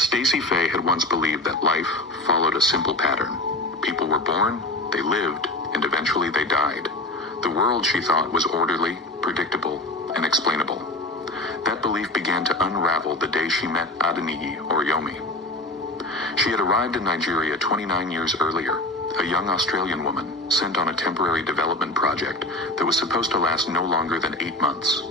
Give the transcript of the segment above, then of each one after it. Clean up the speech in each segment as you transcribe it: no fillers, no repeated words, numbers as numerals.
Stacy Faye had once believed that life followed a simple pattern. People were born, they lived, and eventually they died. The world, she thought, was orderly, predictable, and explainable. That belief began to unravel the day she met Adeniyi Oriyomi. She had arrived in Nigeria 29 years earlier, a young Australian woman sent on a temporary development project that was supposed to last no longer than 8 months.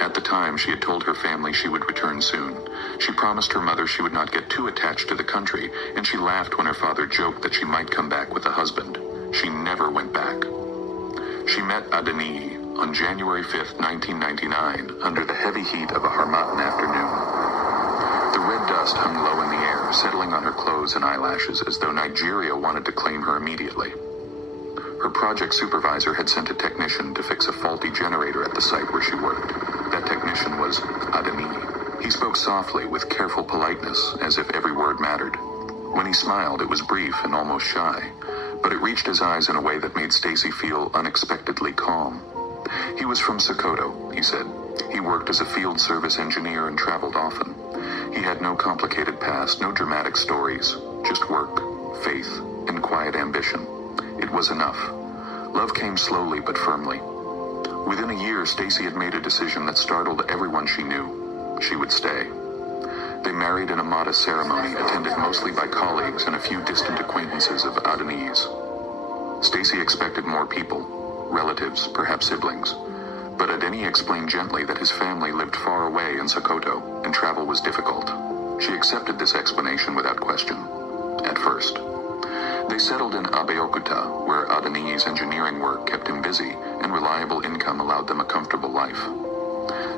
At the time, she had told her family she would return soon. She promised her mother she would not get too attached to the country, and she laughed when her father joked that she might come back with a husband. She never went back. She met Adeniyi on January 5, 1999, under the heavy heat of a Harmattan afternoon. The red dust hung low in the air, settling on her clothes and eyelashes as though Nigeria wanted to claim her immediately. Her project supervisor had sent a technician to fix a faulty generator at the site where she worked. That technician was Adeniyi. He spoke softly with careful politeness, as if every word mattered. When he smiled, it was brief and almost shy, but it reached his eyes in a way that made Stacy feel unexpectedly calm. He was from Sokoto, he said. He worked as a field service engineer and traveled often. He had no complicated past, no dramatic stories, just work, faith, and quiet ambition. It was enough. Love came slowly but firmly. Within a year, Stacy had made a decision that startled everyone she knew. She would stay. They married in a modest ceremony, attended mostly by colleagues and a few distant acquaintances of Adeniyi's. Stacy expected more people, relatives, perhaps siblings. But Adeniyi explained gently that his family lived far away in Sokoto, and travel was difficult. She accepted this explanation without question, at first. They settled in Abeokuta, where Adeniyi's engineering work kept him busy, and reliable income allowed them a comfortable life.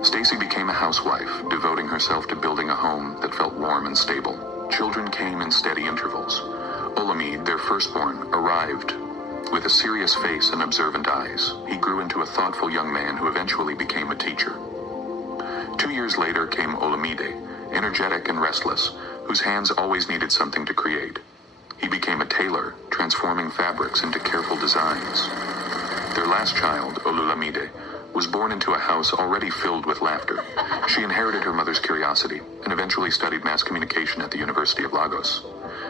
Stacy became a housewife, devoting herself to building a home that felt warm and stable. Children came in steady intervals. Oluwole, their firstborn, arrived with a serious face and observant eyes. He grew into a thoughtful young man who eventually became a teacher. 2 years later came Oluwole, energetic and restless, whose hands always needed something to create. He became a tailor, transforming fabrics into careful designs. Their last child, Oluwole, was born into a house already filled with laughter. She inherited her mother's curiosity and eventually studied mass communication at the University of Lagos.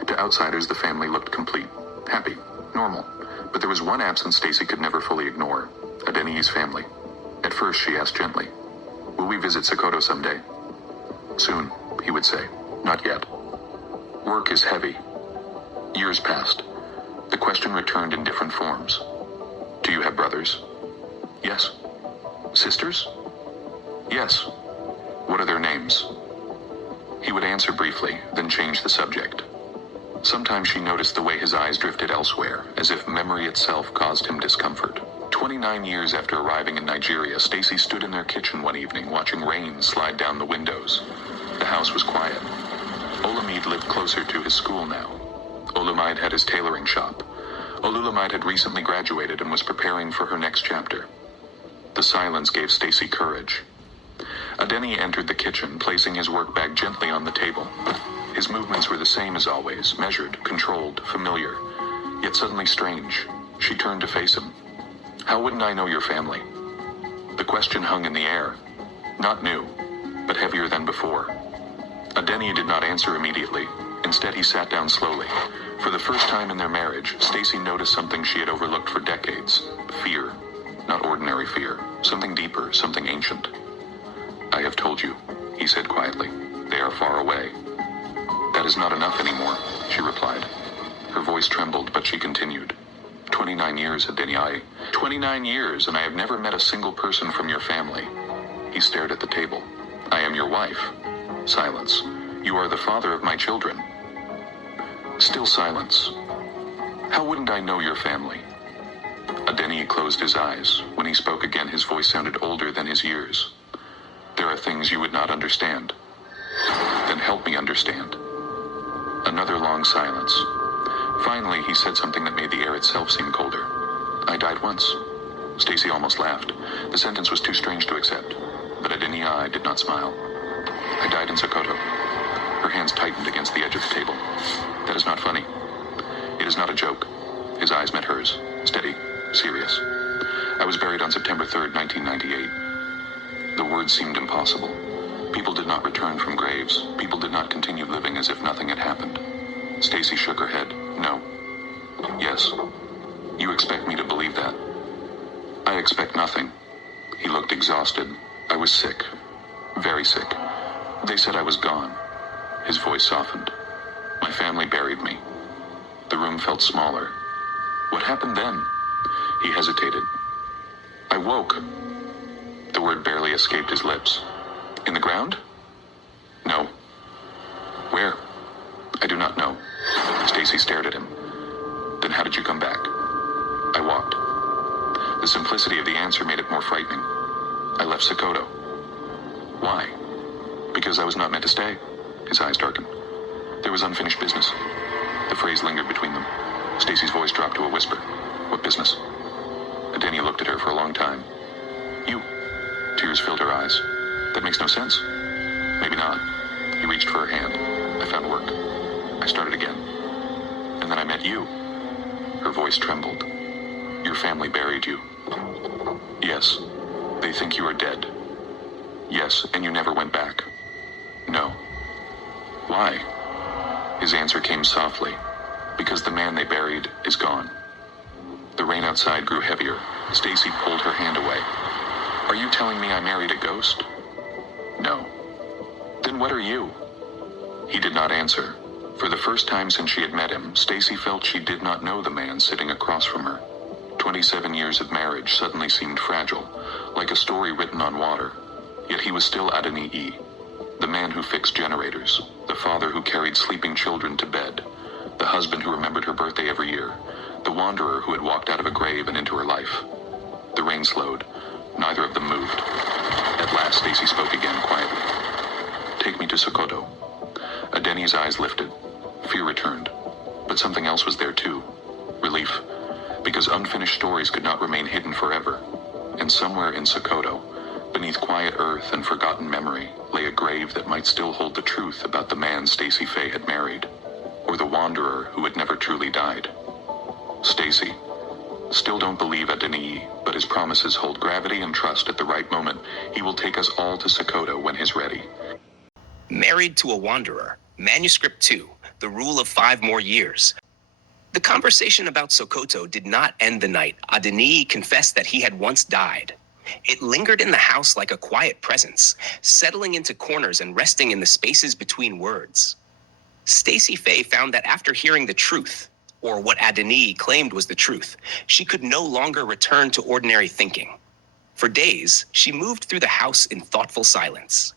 To outsiders, the family looked complete, happy, normal. But there was one absence Stacy could never fully ignore: Adeniyi's family. At first, she asked gently, "Will we visit Sokoto someday?" "Soon," he would say. "Not yet. Work is heavy." Years passed. The question returned in different forms. "Do you have brothers?" "Yes." "Sisters?" "Yes." "What are their names?" He would answer briefly, then change the subject. Sometimes she noticed the way his eyes drifted elsewhere, as if memory itself caused him discomfort. 29 years after arriving in Nigeria, Stacy stood in their kitchen one evening, watching rain slide down the windows. The house was quiet. Oluwole lived closer to his school now. Oluwole had his tailoring shop. Oluwole had recently graduated and was preparing for her next chapter. The silence gave Stacy courage. Adeniyi entered the kitchen, placing his work bag gently on the table. His movements were the same as always, measured, controlled, familiar, yet suddenly strange. She turned to face him. "How wouldn't I know your family?" The question hung in the air. Not new, but heavier than before. Adeniyi did not answer immediately. Instead, he sat down slowly. For the first time in their marriage, Stacy noticed something she had overlooked for decades. Fear. Not ordinary fear. Something deeper, something ancient. "I have told you," he said quietly. "They are far away." "That is not enough anymore," she replied. Her voice trembled, but she continued. 29 years, Adeniyi. 29 years, and I have never met a single person from your family." He stared at the table. "I am your wife." Silence. "You are the father of my children." Still silence. "How wouldn't I know your family?" Adeniyi closed his eyes. When he spoke again, his voice sounded older than his years. "There are things you would not understand." "Then help me understand." Another long silence. Finally, he said something that made the air itself seem colder. "I died once." Stacy almost laughed. The sentence was too strange to accept, but Adeniyi did not smile. "I died in Sokoto." Her hands tightened against the edge of the table. "That is not funny." "It is not a joke." His eyes met hers, steady, serious. "I was buried on September 3rd, 1998. The words seemed impossible. People did not return from graves. People did not continue living as if Stacy shook her head. No. Yes. You expect me to believe that? I expect nothing. He looked exhausted. I was sick. Very sick. They said I was gone. His voice softened. My family buried me. The room felt smaller. What happened then? He hesitated. I woke. The word barely escaped his lips. In the ground? No. Where? I do not know. Stacy stared at him. Then how did you come back? I walked. The simplicity of the answer made it more frightening. I left Sokoto. Why? Because I was not meant to stay. His eyes darkened. There was unfinished business. The phrase lingered between them. Stacy's voice dropped to a whisper. What business? Adeniyi looked at her for a long time. You. Tears filled her eyes. That makes no sense. Maybe not. He reached for her hand. I found work. I started again. And then I met you. Her voice trembled. Your family buried you. Yes. They think you are dead. Yes, and you never went back. No. Why? His answer came softly. Because the man they buried is gone. The rain outside grew heavier. Stacy pulled her hand away. Are you telling me I married a ghost? No. Then what are you? He did not answer. For the first time since she had met him, Stacy felt she did not know the man sitting across from her. 27 years of marriage suddenly seemed fragile, like a story written on water. Yet he was still Adeniyi, the man who fixed generators, the father who carried sleeping children to bed, the husband who remembered her birthday every year, the wanderer who had walked out of a grave and into her life. The rain slowed. Neither of them moved. At last, Stacy spoke again quietly. Take me to Sokoto. Adeniyi's eyes lifted. Fear returned. But something else was there too. Relief. Because unfinished stories could not remain hidden forever. And somewhere in Sokoto, beneath quiet earth and forgotten memory, lay a grave that might still hold the truth about the man Stacy Faye had married, or the wanderer who had never truly died. Stacy. Still don't believe Adeniyi, but his promises hold gravity and trust at the right moment. He will take us all to Sokoto when he's ready. Married to a Wanderer, Manuscript 2, The Rule of 5 More Years. The conversation about Sokoto did not end the night Adeniyi confessed that he had once died. It lingered in the house like a quiet presence, settling into corners and resting in the spaces between words. Stacy Faye found that after hearing the truth, or what Adeniyi claimed was the truth, she could no longer return to ordinary thinking. For days, she moved through the house in thoughtful silence.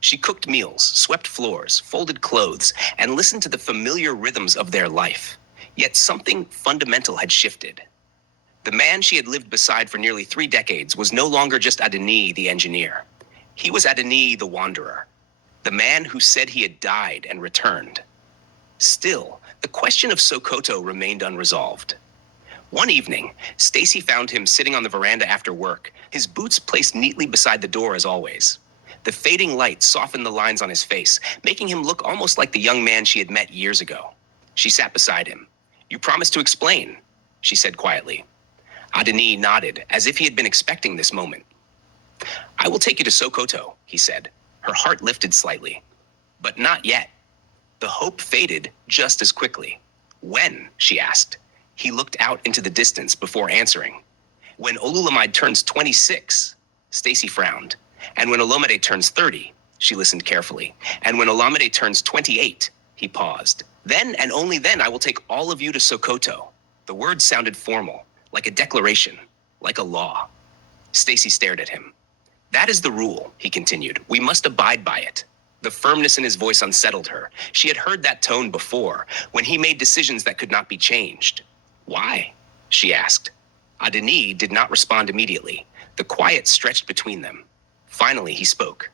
She cooked meals, swept floors, folded clothes, and listened to the familiar rhythms of their life. Yet something fundamental had shifted. The man she had lived beside for nearly 3 decades was no longer just Adeniyi the engineer. He was Adeniyi the wanderer, the man who said he had died and returned. Still, the question of Sokoto remained unresolved. One evening, Stacy found him sitting on the veranda after work, his boots placed neatly beside the door as always. The fading light softened the lines on his face, making him look almost like the young man she had met years ago. She sat beside him. You promised to explain, she said quietly. Adeniyi nodded, as if he had been expecting this moment. I will take you to Sokoto, he said. Her heart lifted slightly. But not yet. The hope faded just as quickly. When? She asked. He looked out into the distance before answering. When Oluwole turns 26, Stacy frowned. And when Olomide turns 30, she listened carefully. And when Olomide turns 28, he paused. Then and only then I will take all of you to Sokoto. The words sounded formal, like a declaration, like a law. Stacy stared at him. That is the rule, he continued. We must abide by it. The firmness in his voice unsettled her. She had heard that tone before, when he made decisions that could not be changed. Why? She asked. Adeniyi did not respond immediately. The quiet stretched between them. Finally, he spoke.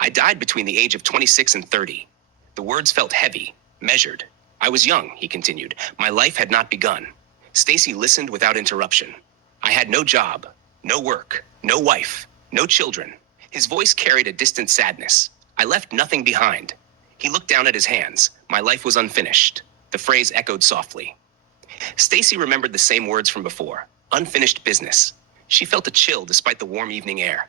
I died between the age of 26 and 30. The words felt heavy, measured. I was young, he continued. My life had not begun. Stacy listened without interruption. I had no job, no work, no wife, no children. His voice carried a distant sadness. I left nothing behind. He looked down at his hands. My life was unfinished. The phrase echoed softly. Stacy remembered the same words from before. Unfinished business. She felt a chill despite the warm evening air.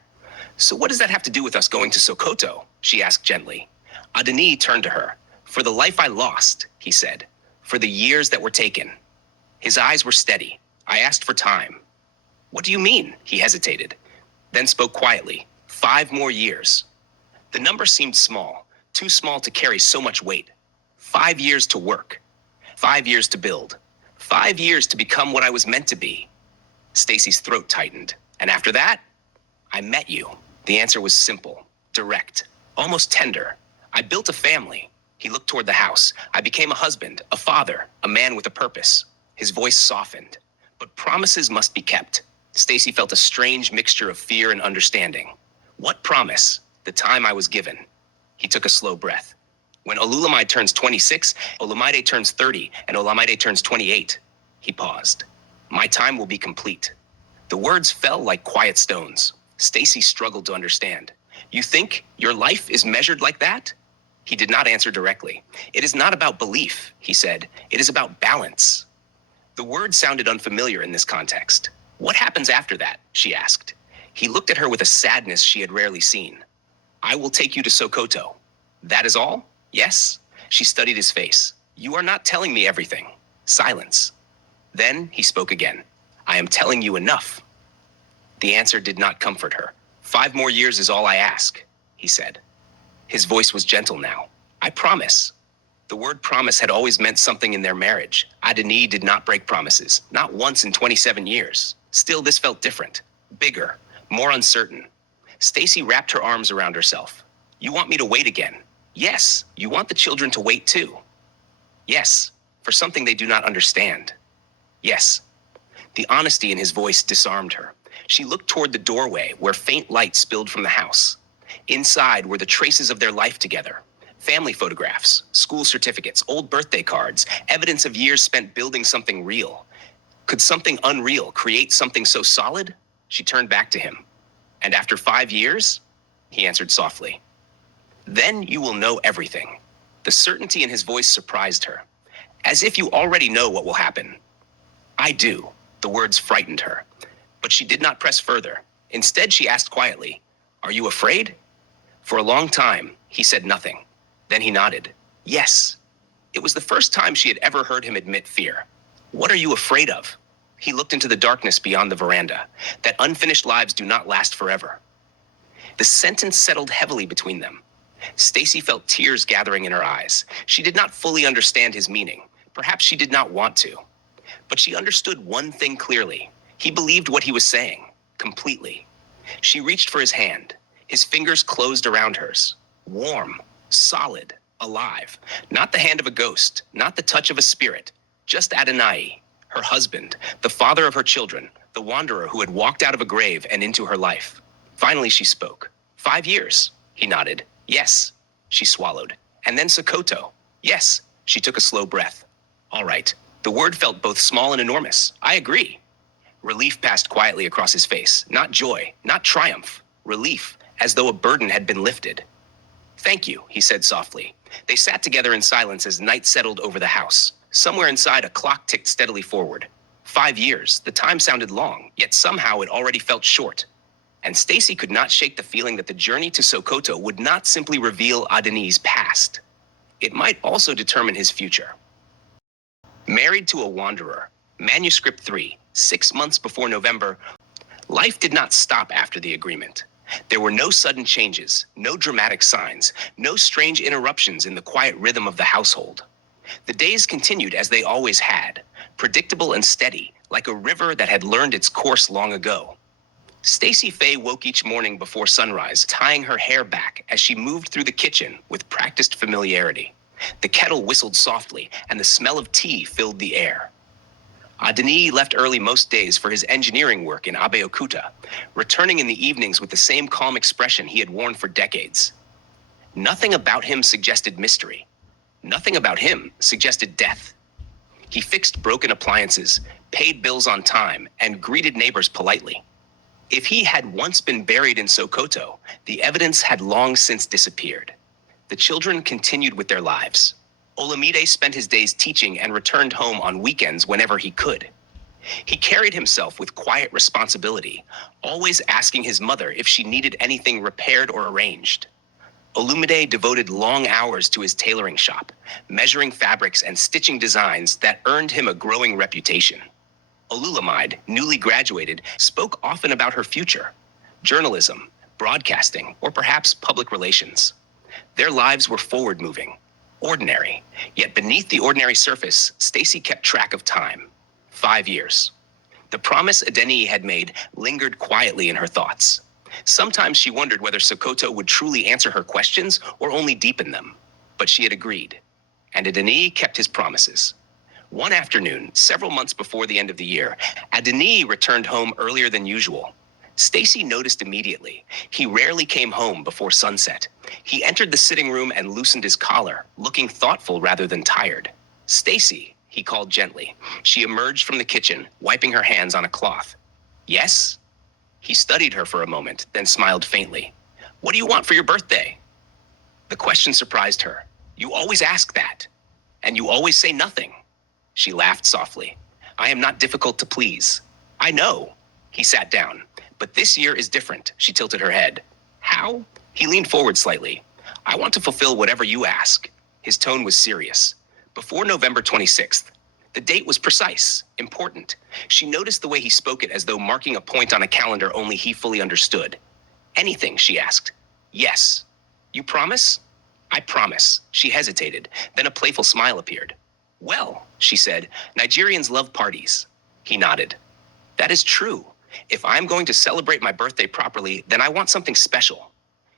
So what does that have to do with us going to Sokoto? She asked gently. Adeniyi turned to her. For the life I lost, he said. for the years that were taken. His eyes were steady. I asked for time. What do you mean? He hesitated, then spoke quietly. 5 more years. The number seemed small, too small to carry so much weight. 5 years to work. 5 years to build. 5 years to become what I was meant to be. Stacy's throat tightened. And after that, I met you. The answer was simple, direct, almost tender. I built a family. He looked toward the house. I became a husband, a father, a man with a purpose. His voice softened. But promises must be kept. Stacy felt a strange mixture of fear and understanding. What promise? The time I was given. He took a slow breath. When Oluwole turns 26, Olumide turns 30, and Olamide turns 28. He paused. My time will be complete. The words fell like quiet stones. Stacy struggled to understand. You think your life is measured like that? He did not answer directly. It is not about belief, he said. It is about balance. The word sounded unfamiliar in this context. What happens after that? She asked. He looked at her with a sadness she had rarely seen. I will take you to Sokoto. That is all? Yes? She studied his face. You are not telling me everything. Silence. Then he spoke again. I am telling you enough. The answer did not comfort her. 5 more years is all I ask, he said. His voice was gentle now. I promise. The word promise had always meant something in their marriage. Adeniyi did not break promises, not once in 27 years. Still, this felt different, bigger, more uncertain. Stacy wrapped her arms around herself. You want me to wait again? Yes. You want the children to wait too? Yes. For something they do not understand. Yes. The honesty in his voice disarmed her. She looked toward the doorway where faint light spilled from the house. Inside were the traces of their life together. Family photographs, school certificates, old birthday cards, evidence of years spent building something real. Could something unreal create something so solid? She turned back to him. And after 5 years? He answered softly. Then you will know everything. The certainty in his voice surprised her. As if you already know what will happen. I do. The words frightened her. But she did not press further. Instead, she asked quietly, Are you afraid? For a long time, he said nothing. Then he nodded. Yes. It was the first time she had ever heard him admit fear. What are you afraid of? He looked into the darkness beyond the veranda. That unfinished lives do not last forever. The sentence settled heavily between them. Stacy felt tears gathering in her eyes. She did not fully understand his meaning. Perhaps she did not want to. But she understood one thing clearly. He believed what he was saying, completely. She reached for his hand. His fingers closed around hers. Warm, solid, alive. Not the hand of a ghost, not the touch of a spirit. Just Adeniyi, her husband, the father of her children, the wanderer who had walked out of a grave and into her life. Finally, she spoke. 5 years, he nodded. Yes, she swallowed. And then Sokoto. Yes, she took a slow breath. All right. The word felt both small and enormous. I agree. Relief passed quietly across his face. Not joy, not triumph. Relief, as though a burden had been lifted. Thank you, he said softly. They sat together in silence as night settled over the house. Somewhere inside, a clock ticked steadily forward. 5 years. The time sounded long, yet somehow it already felt short. And Stacy could not shake the feeling that the journey to Sokoto would not simply reveal Adeniyi's past. It might also determine his future. Married to a Wanderer, Manuscript 3, 6 months before November. Life did not stop after the agreement. There were no sudden changes, no dramatic signs, no strange interruptions in the quiet rhythm of the household. The days continued as they always had, predictable and steady, like a river that had learned its course long ago. Stacy Faye woke each morning before sunrise, tying her hair back as she moved through the kitchen with practiced familiarity. The kettle whistled softly, and the smell of tea filled the air. Adeniyi left early most days for his engineering work in Abeokuta, returning in the evenings with the same calm expression he had worn for decades. Nothing about him suggested mystery. Nothing about him suggested death. He fixed broken appliances, paid bills on time, and greeted neighbors politely. If he had once been buried in Sokoto, the evidence had long since disappeared. The children continued with their lives. Olamide spent his days teaching and returned home on weekends whenever he could. He carried himself with quiet responsibility, always asking his mother if she needed anything repaired or arranged. Olumide devoted long hours to his tailoring shop, measuring fabrics and stitching designs that earned him a growing reputation. Olulamide, newly graduated, spoke often about her future: journalism, broadcasting, or perhaps public relations. Their lives were forward-moving, ordinary, yet beneath the ordinary surface, Stacy kept track of time. 5 years. The promise Adeniyi had made lingered quietly in her thoughts. Sometimes she wondered whether Sokoto would truly answer her questions or only deepen them. But she had agreed, and Adeniyi kept his promises. One afternoon, several months before the end of the year, Adeniyi returned home earlier than usual. Stacy noticed immediately. He rarely came home before sunset. He entered the sitting room and loosened his collar, looking thoughtful rather than tired. "Stacy," he called gently. She emerged from the kitchen, wiping her hands on a cloth. "Yes?" He studied her for a moment, then smiled faintly. "What do you want for your birthday?" The question surprised her. "You always ask that. And you always say nothing." She laughed softly. "I am not difficult to please." "I know." He sat down. "But this year is different." She tilted her head. "How?" He leaned forward slightly. "I want to fulfill whatever you ask." His tone was serious. Before November 26th. The date was precise, important. She noticed the way he spoke it as though marking a point on a calendar only he fully understood. "Anything?" she asked. "Yes." "You promise?" "I promise." She hesitated. Then a playful smile appeared. "Well," she said, "Nigerians love parties." He nodded. "That is true. If I'm going to celebrate my birthday properly, then I want something special."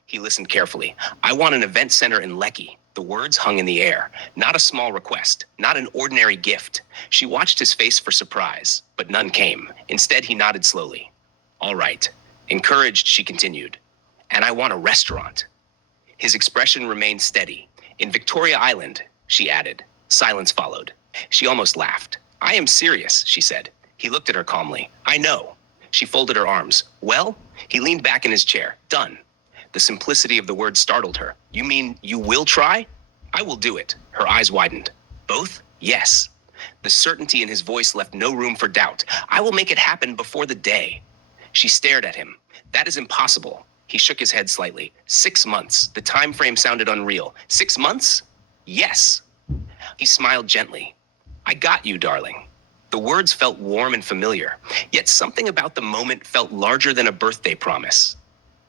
He listened carefully. "I want an event center in Lekki." The words hung in the air. Not a small request, not an ordinary gift. She watched his face for surprise, but none came. Instead, he nodded slowly. "All right." Encouraged, she continued. "And I want a restaurant." His expression remained steady. "In Victoria Island," she added. Silence followed. She almost laughed. "I am serious," she said. He looked at her calmly. "I know." She folded her arms. "Well?" He leaned back in his chair. "Done." The simplicity of the word startled her. "You mean you will try?" "I will do it." Her eyes widened. "Both?" "Yes." The certainty in his voice left no room for doubt. "I will make it happen before the day." She stared at him. "That is impossible." He shook his head slightly. 6 months. The time frame sounded unreal. 6 months? "Yes." He smiled gently. "I got you, darling." The words felt warm and familiar, yet something about the moment felt larger than a birthday promise.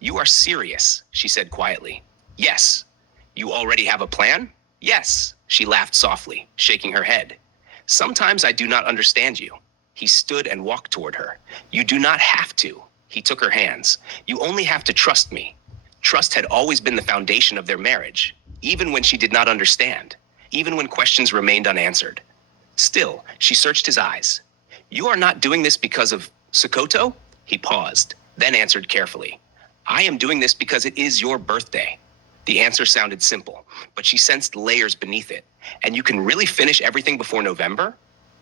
"You are serious," she said quietly. "Yes." "You already have a plan?" "Yes." She laughed softly, shaking her head. "Sometimes I do not understand you." He stood and walked toward her. "You do not have to." He took her hands. "You only have to trust me." Trust had always been the foundation of their marriage, even when she did not understand, even when questions remained unanswered. Still, she searched his eyes. "You are not doing this because of Sokoto?" He paused, then answered carefully. "I am doing this because it is your birthday." The answer sounded simple, but she sensed layers beneath it. "And you can really finish everything before November?"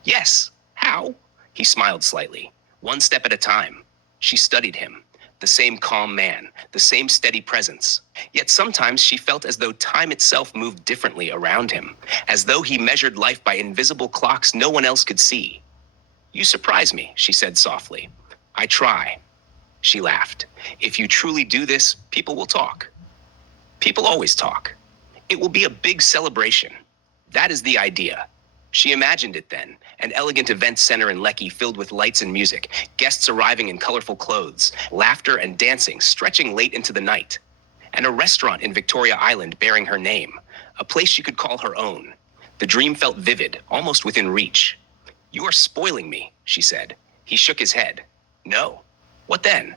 "Yes." "How?" He smiled slightly. "One step at a time." She studied him. The same calm man, the same steady presence. Yet sometimes she felt as though time itself moved differently around him, as though he measured life by invisible clocks no one else could see. "You surprise me," she said softly. "I try." She laughed. "If you truly do this, people will talk." People always talk. "It will be a big celebration." That is the idea. She imagined it then, an elegant event center in Lekki filled with lights and music, guests arriving in colorful clothes, laughter and dancing stretching late into the night. And a restaurant in Victoria Island bearing her name, a place she could call her own. The dream felt vivid, almost within reach. "You are spoiling me," she said. He shook his head. "No." "What then?"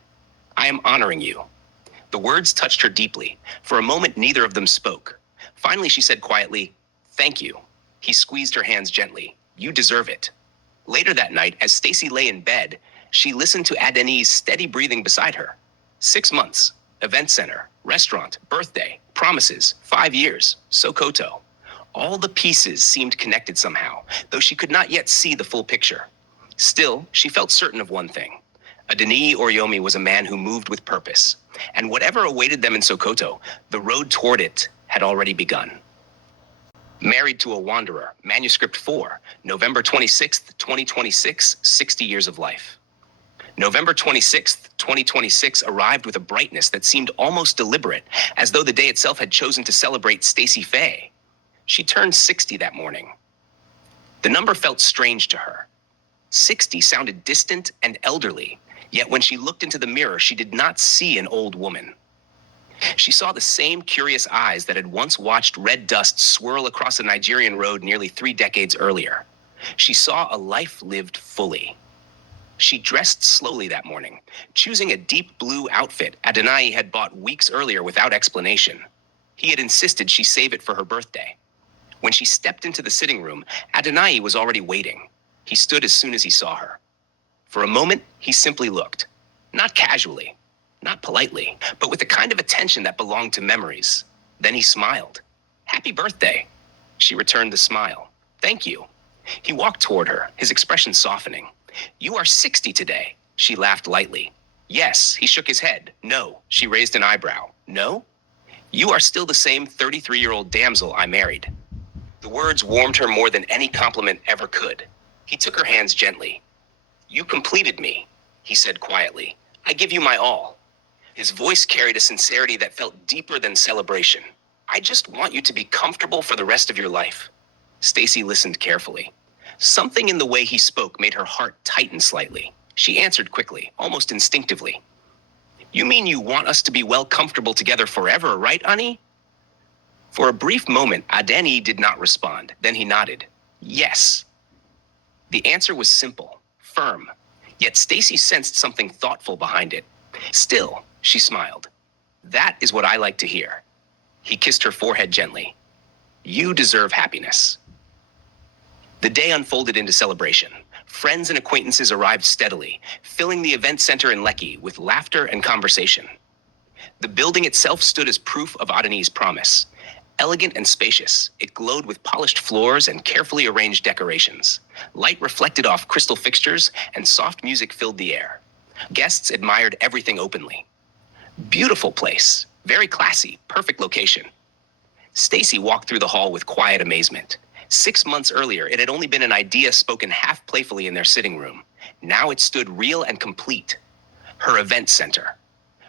"I am honoring you." The words touched her deeply. For a moment, neither of them spoke. Finally, she said quietly, "Thank you." He squeezed her hands gently. "You deserve it." Later that night, as Stacy lay in bed, she listened to Adeniyi's steady breathing beside her. 6 months, event center, restaurant, birthday, promises, 5 years, Sokoto. All the pieces seemed connected somehow, though she could not yet see the full picture. Still, she felt certain of one thing. Adeniyi Oriyomi was a man who moved with purpose, and whatever awaited them in Sokoto, the road toward it had already begun. Married to a Wanderer, Manuscript 4, November 26th, 2026, 60 Years of Life. November 26th, 2026 arrived with a brightness that seemed almost deliberate, as though the day itself had chosen to celebrate Stacy Faye. She turned 60 that morning. The number felt strange to her. 60 sounded distant and elderly, yet when she looked into the mirror, she did not see an old woman. She saw the same curious eyes that had once watched red dust swirl across a Nigerian road nearly 3 decades earlier. She saw a life lived fully. She dressed slowly that morning, choosing a deep blue outfit Adeniyi had bought weeks earlier without explanation. He had insisted she save it for her birthday. When she stepped into the sitting room, Adeniyi was already waiting. He stood as soon as he saw her. For a moment, he simply looked. Not casually, not politely, but with the kind of attention that belonged to memories. Then he smiled. "Happy birthday." She returned the smile. "Thank you." He walked toward her, his expression softening. "You are 60 today." She laughed lightly. "Yes." He shook his head. "No." She raised an eyebrow. "No?" "You are still the same 33-year-old damsel I married." The words warmed her more than any compliment ever could. He took her hands gently. "You completed me," he said quietly. "I give you my all." His voice carried a sincerity that felt deeper than celebration. "I just want you to be comfortable for the rest of your life." Stacy listened carefully. Something in the way he spoke made her heart tighten slightly. She answered quickly, almost instinctively. "You mean you want us to be well comfortable together forever, right, Ani?" For a brief moment, Adeniyi did not respond. Then he nodded. "Yes." The answer was simple, firm, yet Stacy sensed something thoughtful behind it. "Still," she smiled. "That is what I like to hear." He kissed her forehead gently. "You deserve happiness." The day unfolded into celebration. Friends and acquaintances arrived steadily, filling the event center in Lekki with laughter and conversation. The building itself stood as proof of Adeniyi's promise. Elegant and spacious, it glowed with polished floors and carefully arranged decorations. Light reflected off crystal fixtures, and soft music filled the air. Guests admired everything openly. Beautiful place, very classy, perfect location. Stacy walked through the hall with quiet amazement. 6 months earlier, it had only been an idea spoken half playfully in their sitting room. Now it stood real and complete. Her event center.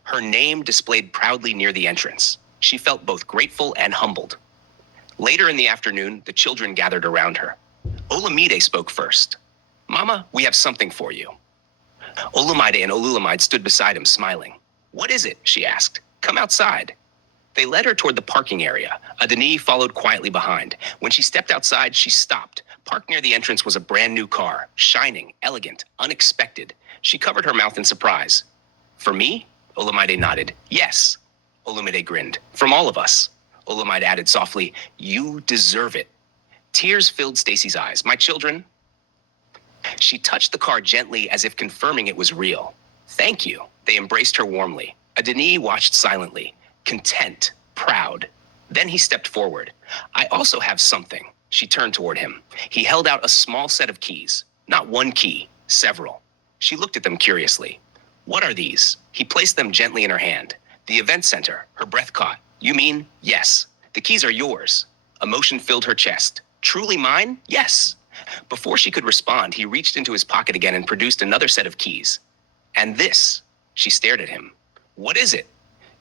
Her name displayed proudly near the entrance. She felt both grateful and humbled. Later in the afternoon, the children gathered around her. Olamide spoke first. "Mama, we have something for you." Olumide and Olulamide stood beside him, smiling. "What is it?" she asked. "Come outside." They led her toward the parking area. Adeniyi followed quietly behind. When she stepped outside, she stopped. Parked near the entrance was a brand new car, shining, elegant, unexpected. She covered her mouth in surprise. "For me?" Olamide nodded. "Yes." Olumide grinned. "From all of us." Olamide added softly, "You deserve it." Tears filled Stacy's eyes. "My children." She touched the car gently as if confirming it was real. "Thank you." They embraced her warmly. Adeniyi watched silently, content, proud. Then he stepped forward. "I also have something." She turned toward him. He held out a small set of keys. Not one key, several. She looked at them curiously. "What are these?" He placed them gently in her hand. "The event center." Her breath caught. "You mean?" "Yes." "The keys are yours." Emotion filled her chest. "Truly mine?" "Yes." Before she could respond, he reached into his pocket again and produced another set of keys. "And this?" She stared at him. "What is it?"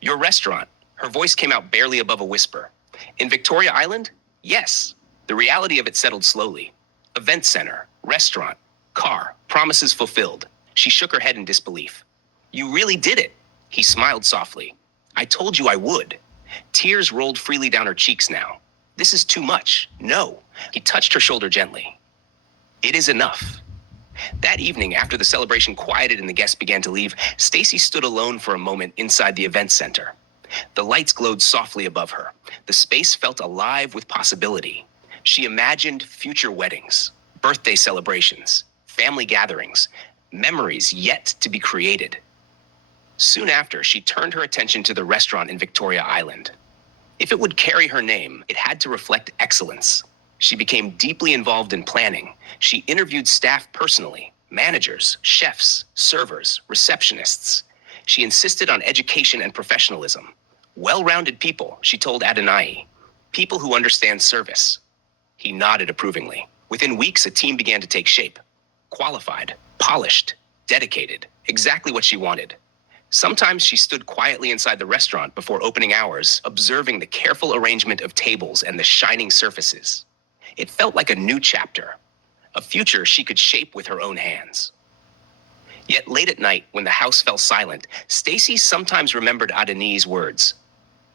"Your restaurant." Her voice came out barely above a whisper. "In Victoria Island?" "Yes." The reality of it settled slowly. Event center, restaurant, car, promises fulfilled. She shook her head in disbelief. "You really did it." He smiled softly. "I told you I would." Tears rolled freely down her cheeks now. "This is too much." "No." He touched her shoulder gently. "It is enough." That evening, after the celebration quieted and the guests began to leave, Stacy stood alone for a moment inside the event center. The lights glowed softly above her. The space felt alive with possibility. She imagined future weddings, birthday celebrations, family gatherings, memories yet to be created. Soon after, she turned her attention to the restaurant in Victoria Island. If it would carry her name, it had to reflect excellence. She became deeply involved in planning. She interviewed staff personally, managers, chefs, servers, receptionists. She insisted on education and professionalism. Well-rounded people, she told Adeniyi. People who understand service. He nodded approvingly. Within weeks, a team began to take shape. Qualified, polished, dedicated. Exactly what she wanted. Sometimes she stood quietly inside the restaurant before opening hours, observing the careful arrangement of tables and the shining surfaces. It felt like a new chapter, a future she could shape with her own hands. Yet late at night, when the house fell silent, Stacy sometimes remembered Adeniyi's words,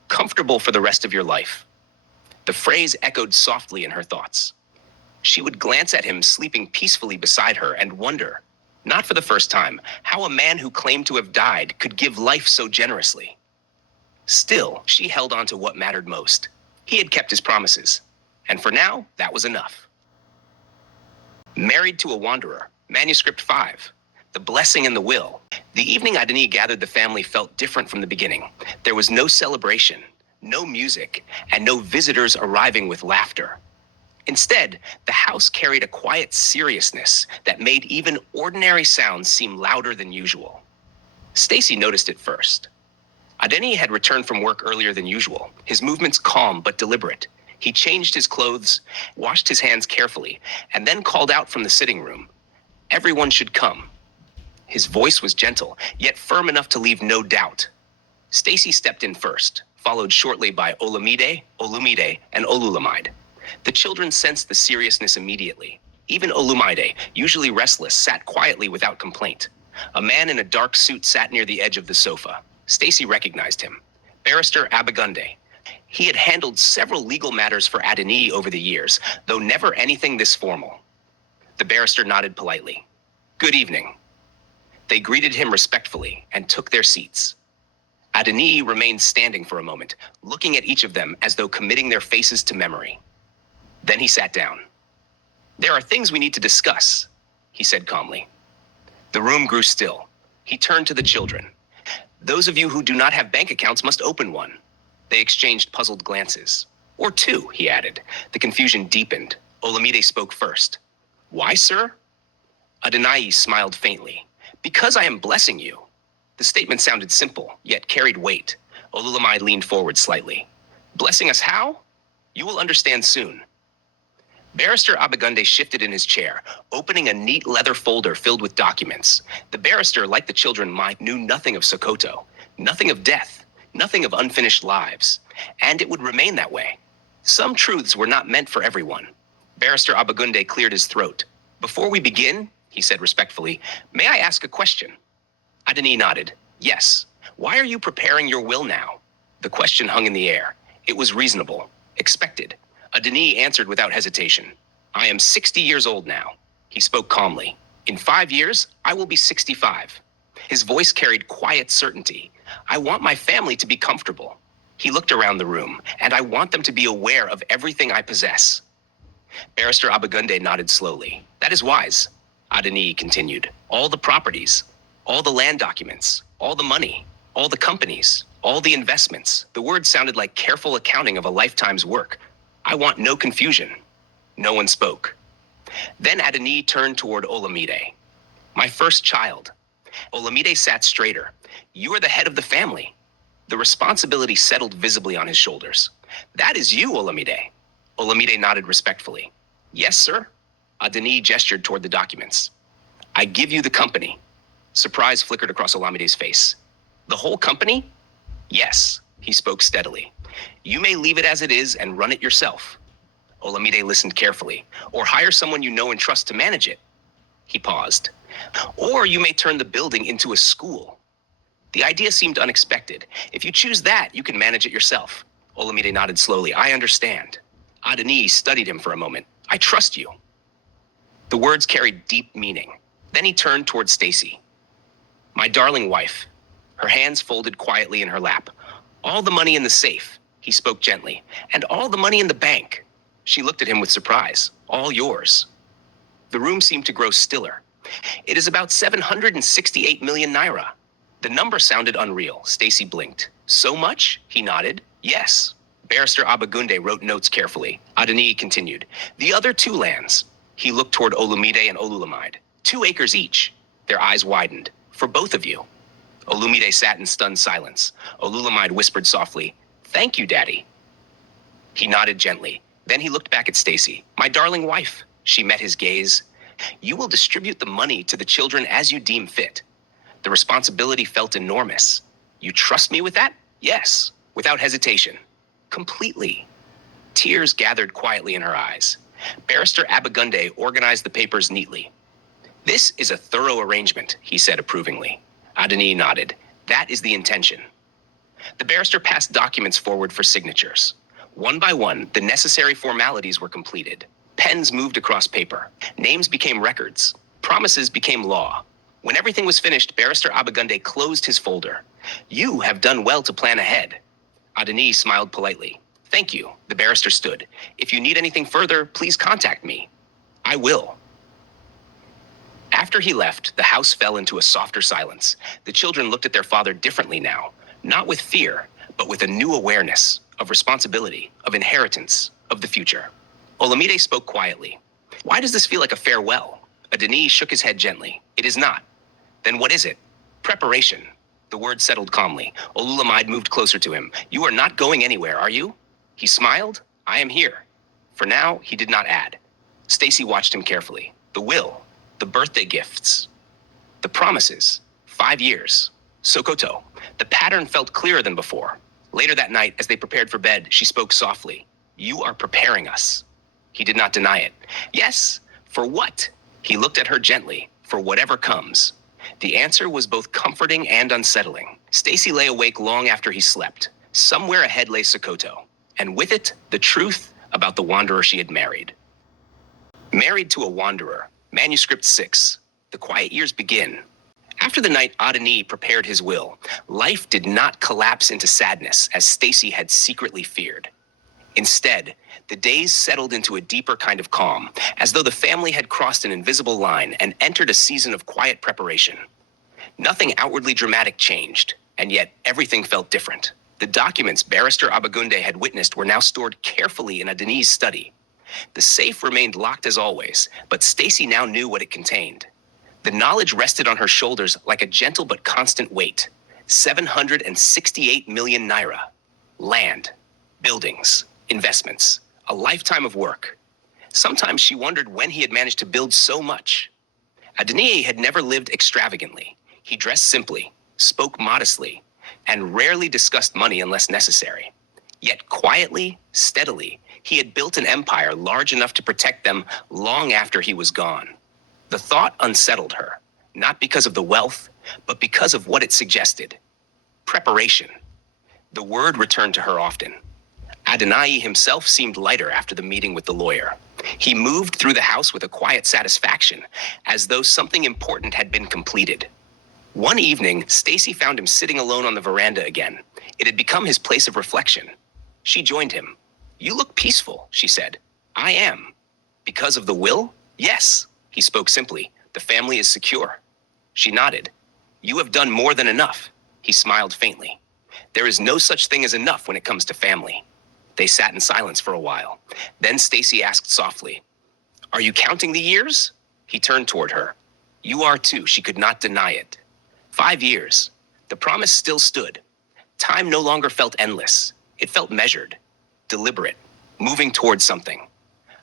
"Comfortable for the rest of your life." The phrase echoed softly in her thoughts. She would glance at him sleeping peacefully beside her and wonder, not for the first time, how a man who claimed to have died could give life so generously. Still, she held on to what mattered most. He had kept his promises, and for now, that was enough. Married to a Wanderer, Manuscript 5. The Blessing and the Will. The evening Adeniyi gathered the family felt different from the beginning. There was no celebration, no music, and no visitors arriving with laughter. Instead, the house carried a quiet seriousness that made even ordinary sounds seem louder than usual. Stacy noticed it first. Adeniyi had returned from work earlier than usual, his movements calm but deliberate. He changed his clothes, washed his hands carefully, and then called out from the sitting room, "Everyone should come." His voice was gentle, yet firm enough to leave no doubt. Stacy stepped in first, followed shortly by Olumide, and Olulamide. The children sensed the seriousness immediately. Even Olumide, usually restless, sat quietly without complaint. A man in a dark suit sat near the edge of the sofa. Stacy recognized him. Barrister Abegunde. He had handled several legal matters for Adeniyi over the years, though never anything this formal. The barrister nodded politely. "Good evening." They greeted him respectfully and took their seats. Adeniyi remained standing for a moment, looking at each of them as though committing their faces to memory. Then he sat down. "There are things we need to discuss," he said calmly. The room grew still. He turned to the children. "Those of you who do not have bank accounts must open one." They exchanged puzzled glances. "Or two," he added. The confusion deepened. Olamide spoke first. "Why, sir?" Adeniyi smiled faintly. "Because I am blessing you." The statement sounded simple, yet carried weight. Olulamide leaned forward slightly. "Blessing us how? You will understand soon." Barrister Abegunde shifted in his chair, opening a neat leather folder filled with documents. The barrister, like the children, knew nothing of Sokoto, nothing of death, nothing of unfinished lives, and it would remain that way. Some truths were not meant for everyone. Barrister Abegunde cleared his throat. "Before we begin," he said respectfully, "may I ask a question?" Adeniyi nodded. "Yes. Why are you preparing your will now?" The question hung in the air. It was reasonable, expected. Adeniyi answered without hesitation. "I am 60 years old now." He spoke calmly. "In 5 years, I will be 65. His voice carried quiet certainty. "I want my family to be comfortable." He looked around the room, "and I want them to be aware of everything I possess." Barrister Abegunde nodded slowly. "That is wise," Adeniyi continued. "All the properties, all the land documents, all the money, all the companies, all the investments." The words sounded like careful accounting of a lifetime's work. "I want no confusion." No one spoke. Then Adeniyi turned toward Olamide. "My first child." Olamide sat straighter. "You are the head of the family." The responsibility settled visibly on his shoulders. "That is you, Olamide." Olamide nodded respectfully. "Yes, sir." Adeniyi gestured toward the documents. "I give you the company." Surprise flickered across Olamide's face. "The whole company?" "Yes," he spoke steadily. "You may leave it as it is and run it yourself." Olamide listened carefully. "Or hire someone you know and trust to manage it." He paused. "Or you may turn the building into a school." The idea seemed unexpected. "If you choose that, you can manage it yourself." Olamide nodded slowly. "I understand." Adeniyi studied him for a moment. "I trust you." The words carried deep meaning. Then he turned toward Stacy. "My darling wife." Her hands folded quietly in her lap. "All the money in the safe," he spoke gently, "and all the money in the bank." She looked at him with surprise. "All yours." The room seemed to grow stiller. "It is about 768 million naira." The number sounded unreal. Stacy blinked. "So much?" He nodded. "Yes." Barrister Abegunde wrote notes carefully. Adeniyi continued. "The other two lands." He looked toward Olumide and Olulamide. 2 acres each." Their eyes widened. "For both of you." Olumide sat in stunned silence. Olulamide whispered softly, "Thank you, Daddy." He nodded gently. Then he looked back at Stacy. "My darling wife." She met his gaze. "You will distribute the money to the children as you deem fit." The responsibility felt enormous. You trust me with that? Yes, without hesitation. Completely. Tears gathered quietly in her eyes. Barrister Abegunde organized the papers neatly. This is a thorough arrangement, he said approvingly. Adeniyi nodded. That is the intention. The barrister passed documents forward for signatures. One by one, the necessary formalities were completed. Pens moved across paper. Names became records. Promises became law. When everything was finished, Barrister Abegunde closed his folder. You have done well to plan ahead. Adeniyi smiled politely. Thank you. The barrister stood. If you need anything further, please contact me. I will. After he left, the house fell into a softer silence. The children looked at their father differently now, not with fear, but with a new awareness of responsibility, of inheritance, of the future. Olamide spoke quietly. Why does this feel like a farewell? Adeniyi shook his head gently. It is not. Then what is it? Preparation. The word settled calmly. Oluwole moved closer to him. You are not going anywhere, are you? He smiled. I am here. For now, he did not add. Stacy watched him carefully. The will, the birthday gifts, the promises. 5 years. Sokoto. The pattern felt clearer than before. Later that night, as they prepared for bed, she spoke softly. You are preparing us. He did not deny it. Yes, for what? He looked at her gently. For whatever comes. The answer was both comforting and unsettling. Stacy lay awake long after he slept. Somewhere ahead lay Sokoto, and with it, the truth about the wanderer she had married. Married to a Wanderer, Manuscript 6. The quiet years begin. After the night Adeniyi prepared his will, life did not collapse into sadness as Stacy had secretly feared. Instead, the days settled into a deeper kind of calm, as though the family had crossed an invisible line and entered a season of quiet preparation. Nothing outwardly dramatic changed, and yet everything felt different. The documents Barrister Abegunde had witnessed were now stored carefully in Adeniyi's study. The safe remained locked as always, but Stacy now knew what it contained. The knowledge rested on her shoulders like a gentle but constant weight. 768 million naira. Land, buildings, investments, a lifetime of work. Sometimes she wondered when he had managed to build so much. Adeniyi had never lived extravagantly. He dressed simply, spoke modestly, and rarely discussed money unless necessary. Yet quietly, steadily, he had built an empire large enough to protect them long after he was gone. The thought unsettled her, not because of the wealth, but because of what it suggested. Preparation. The word returned to her often. Adeniyi himself seemed lighter after the meeting with the lawyer. He moved through the house with a quiet satisfaction, as though something important had been completed. One evening, Stacy found him sitting alone on the veranda again. It had become his place of reflection. She joined him. You look peaceful, she said. I am. Because of the will? Yes. He spoke simply. The family is secure. She nodded. You have done more than enough. He smiled faintly. There is no such thing as enough when it comes to family. They sat in silence for a while. Then Stacy asked softly, Are you counting the years? He turned toward her. You are too. She could not deny it. 5 years. The promise still stood. Time no longer felt endless. It felt measured, deliberate, moving towards something.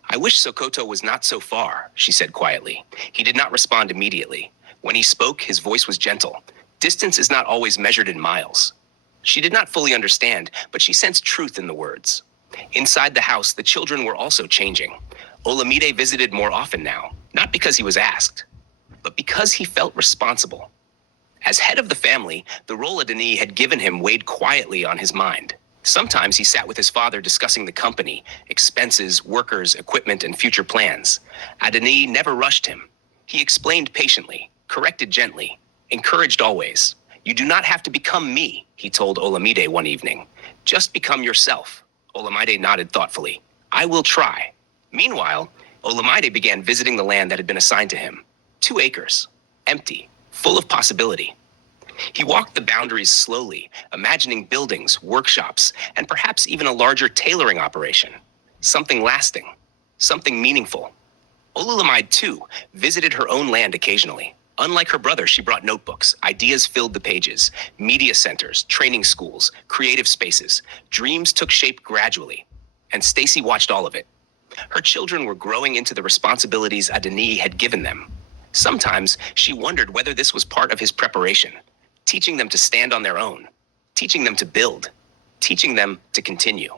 I wish Sokoto was not so far, she said quietly. He did not respond immediately. When he spoke, his voice was gentle. Distance is not always measured in miles. She did not fully understand, but she sensed truth in the words. Inside the house, the children were also changing. Olamide visited more often now, not because he was asked, but because he felt responsible. As head of the family, the role Adeniyi had given him weighed quietly on his mind. Sometimes he sat with his father discussing the company, expenses, workers, equipment, and future plans. Adeniyi never rushed him. He explained patiently, corrected gently, encouraged always. You do not have to become me, he told Olamide one evening. Just become yourself. Olamide nodded thoughtfully. I will try. Meanwhile, Olamide began visiting the land that had been assigned to him. 2 acres, empty, full of possibility. He walked the boundaries slowly, imagining buildings, workshops, and perhaps even a larger tailoring operation. Something lasting, something meaningful. Oluwole, too, visited her own land occasionally. Unlike her brother, she brought notebooks. Ideas filled the pages. Media centers, training schools, creative spaces. Dreams took shape gradually, and Stacy watched all of it. Her children were growing into the responsibilities Adeniyi had given them. Sometimes she wondered whether this was part of his preparation, teaching them to stand on their own, teaching them to build, teaching them to continue.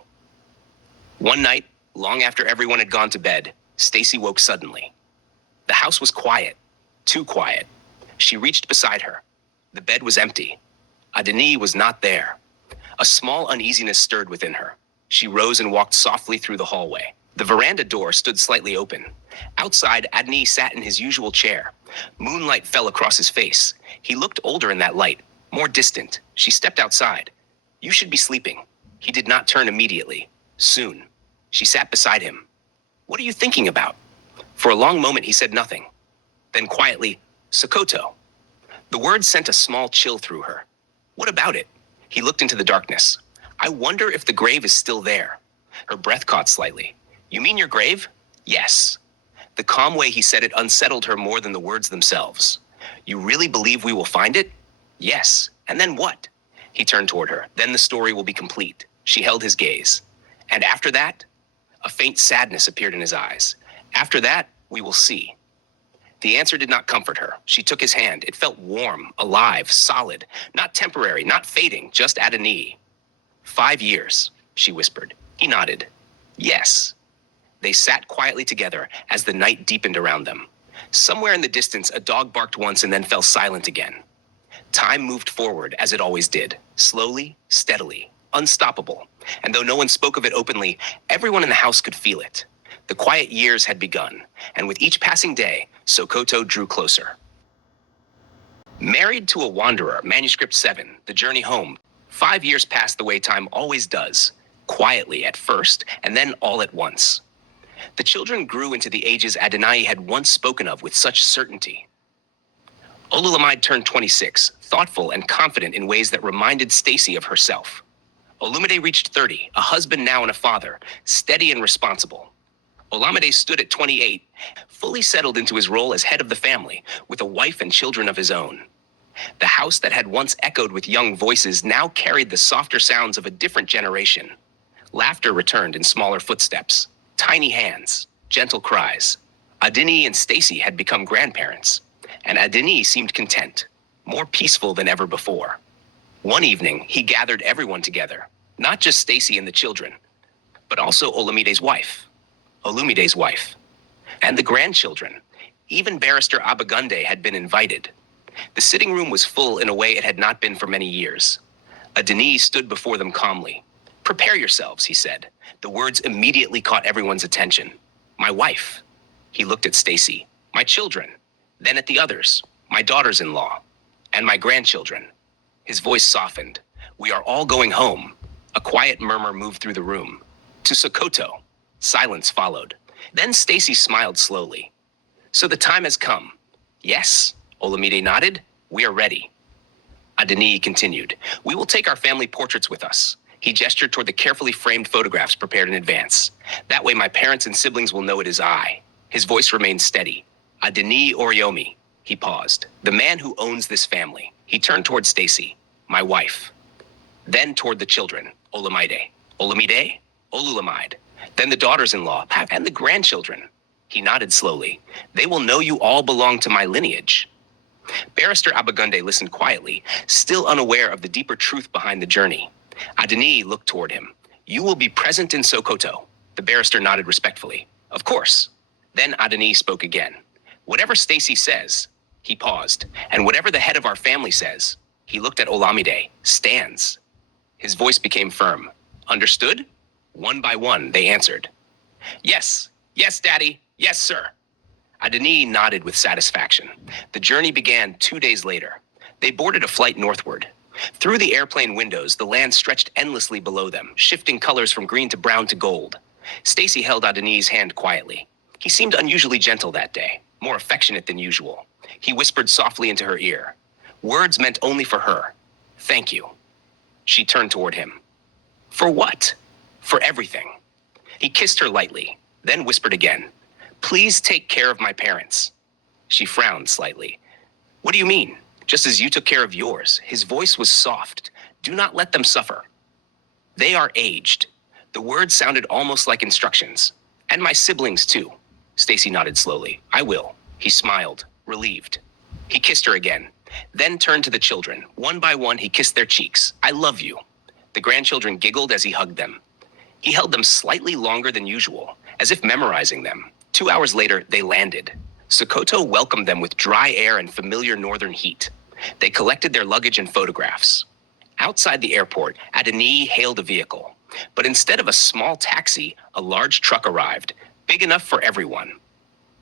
One night, long after everyone had gone to bed, Stacy woke suddenly. The house was quiet, too quiet. She reached beside her. The bed was empty. Adeniyi was not there. A small uneasiness stirred within her. She rose and walked softly through the hallway. The veranda door stood slightly open. Outside, Adeniyi sat in his usual chair. Moonlight fell across his face. He looked older in that light, more distant. She stepped outside. "You should be sleeping." He did not turn immediately. Soon. She sat beside him. "What are you thinking about?" For a long moment, he said nothing. Then quietly, "Sokoto." The word sent a small chill through her. "What about it?" He looked into the darkness. "I wonder if the grave is still there." Her breath caught slightly. "You mean your grave?" "Yes." The calm way he said it unsettled her more than the words themselves. "You really believe we will find it?" "Yes. And then what?" He turned toward her. "Then the story will be complete." She held his gaze. "And after that?" A faint sadness appeared in his eyes. "After that, we will see." The answer did not comfort her. She took his hand. It felt warm, alive, solid, not temporary, not fading, just Adeniyi. 5 years, she whispered. He nodded. Yes. They sat quietly together as the night deepened around them. Somewhere in the distance, a dog barked once and then fell silent again. Time moved forward as it always did, slowly, steadily, unstoppable. And though no one spoke of it openly, everyone in the house could feel it. The quiet years had begun, and with each passing day, Sokoto drew closer. Married to a Wanderer, Manuscript 7, The Journey Home. 5 years passed the way time always does, quietly at first, and then all at once. The children grew into the ages Adeniyi had once spoken of with such certainty. Oluwole turned 26, thoughtful and confident in ways that reminded Stacy of herself. Olumide reached 30, a husband now and a father, steady and responsible. Olamide stood at 28, fully settled into his role as head of the family, with a wife and children of his own. The house that had once echoed with young voices now carried the softer sounds of a different generation. Laughter returned in smaller footsteps, tiny hands, gentle cries. Adeniyi and Stacy had become grandparents, and Adeniyi seemed content, more peaceful than ever before. One evening, he gathered everyone together, not just Stacy and the children, but also Olumide's wife, and the grandchildren. Even Barrister Abegunde had been invited. The sitting room was full in a way it had not been for many years. Adeniyi stood before them calmly. "Prepare yourselves," he said. The words immediately caught everyone's attention. "My wife." He looked at Stacy. "My children." Then at the others. "My daughters-in-law." "And my grandchildren." His voice softened. "We are all going home." A quiet murmur moved through the room. "To Sokoto." Silence followed. Then Stacy smiled slowly. "So the time has come." "Yes." Olumide nodded. "We are ready." Adeniyi continued. "We will take our family portraits with us." He gestured toward the carefully framed photographs prepared in advance. "That way my parents and siblings will know it is I." His voice remained steady. "Adeniyi Oriyomi." He paused. "The man who owns this family." He turned toward Stacy. "My wife." Then toward the children. Olumide. "Olumide?" "Olulamide." Then the daughters-in-law and the grandchildren. He nodded slowly. "They will know you all belong to my lineage." Barrister Abegunde listened quietly, still unaware of the deeper truth behind the journey. Adeniyi looked toward him. "You will be present in Sokoto." The barrister nodded respectfully. "Of course." Then Adeniyi spoke again. "Whatever Stacy says," he paused, "and whatever the head of our family says," he looked at Olamide, "stands." His voice became firm. "Understood?" One by one, they answered. "Yes, yes, Daddy, yes, sir." Adeniyi nodded with satisfaction. The journey began 2 days later. They boarded a flight northward. Through the airplane windows, the land stretched endlessly below them, shifting colors from green to brown to gold. Stacy held Adeniyi's hand quietly. He seemed unusually gentle that day, more affectionate than usual. He whispered softly into her ear. Words meant only for her. "Thank you." She turned toward him. "For what?" "For everything." He kissed her lightly, then whispered again. "Please take care of my parents." She frowned slightly. "What do you mean?" "Just as you took care of yours." His voice was soft. "Do not let them suffer. They are aged." The words sounded almost like instructions. "And my siblings, too." Stacy nodded slowly. "I will." He smiled, relieved. He kissed her again, then turned to the children. One by one, he kissed their cheeks. I love you. The grandchildren giggled as he hugged them. He held them slightly longer than usual, as if memorizing them. 2 hours later, they landed. Sokoto welcomed them with dry air and familiar northern heat. They collected their luggage and photographs. Outside the airport, Adeniyi hailed a vehicle. But instead of a small taxi, a large truck arrived, big enough for everyone.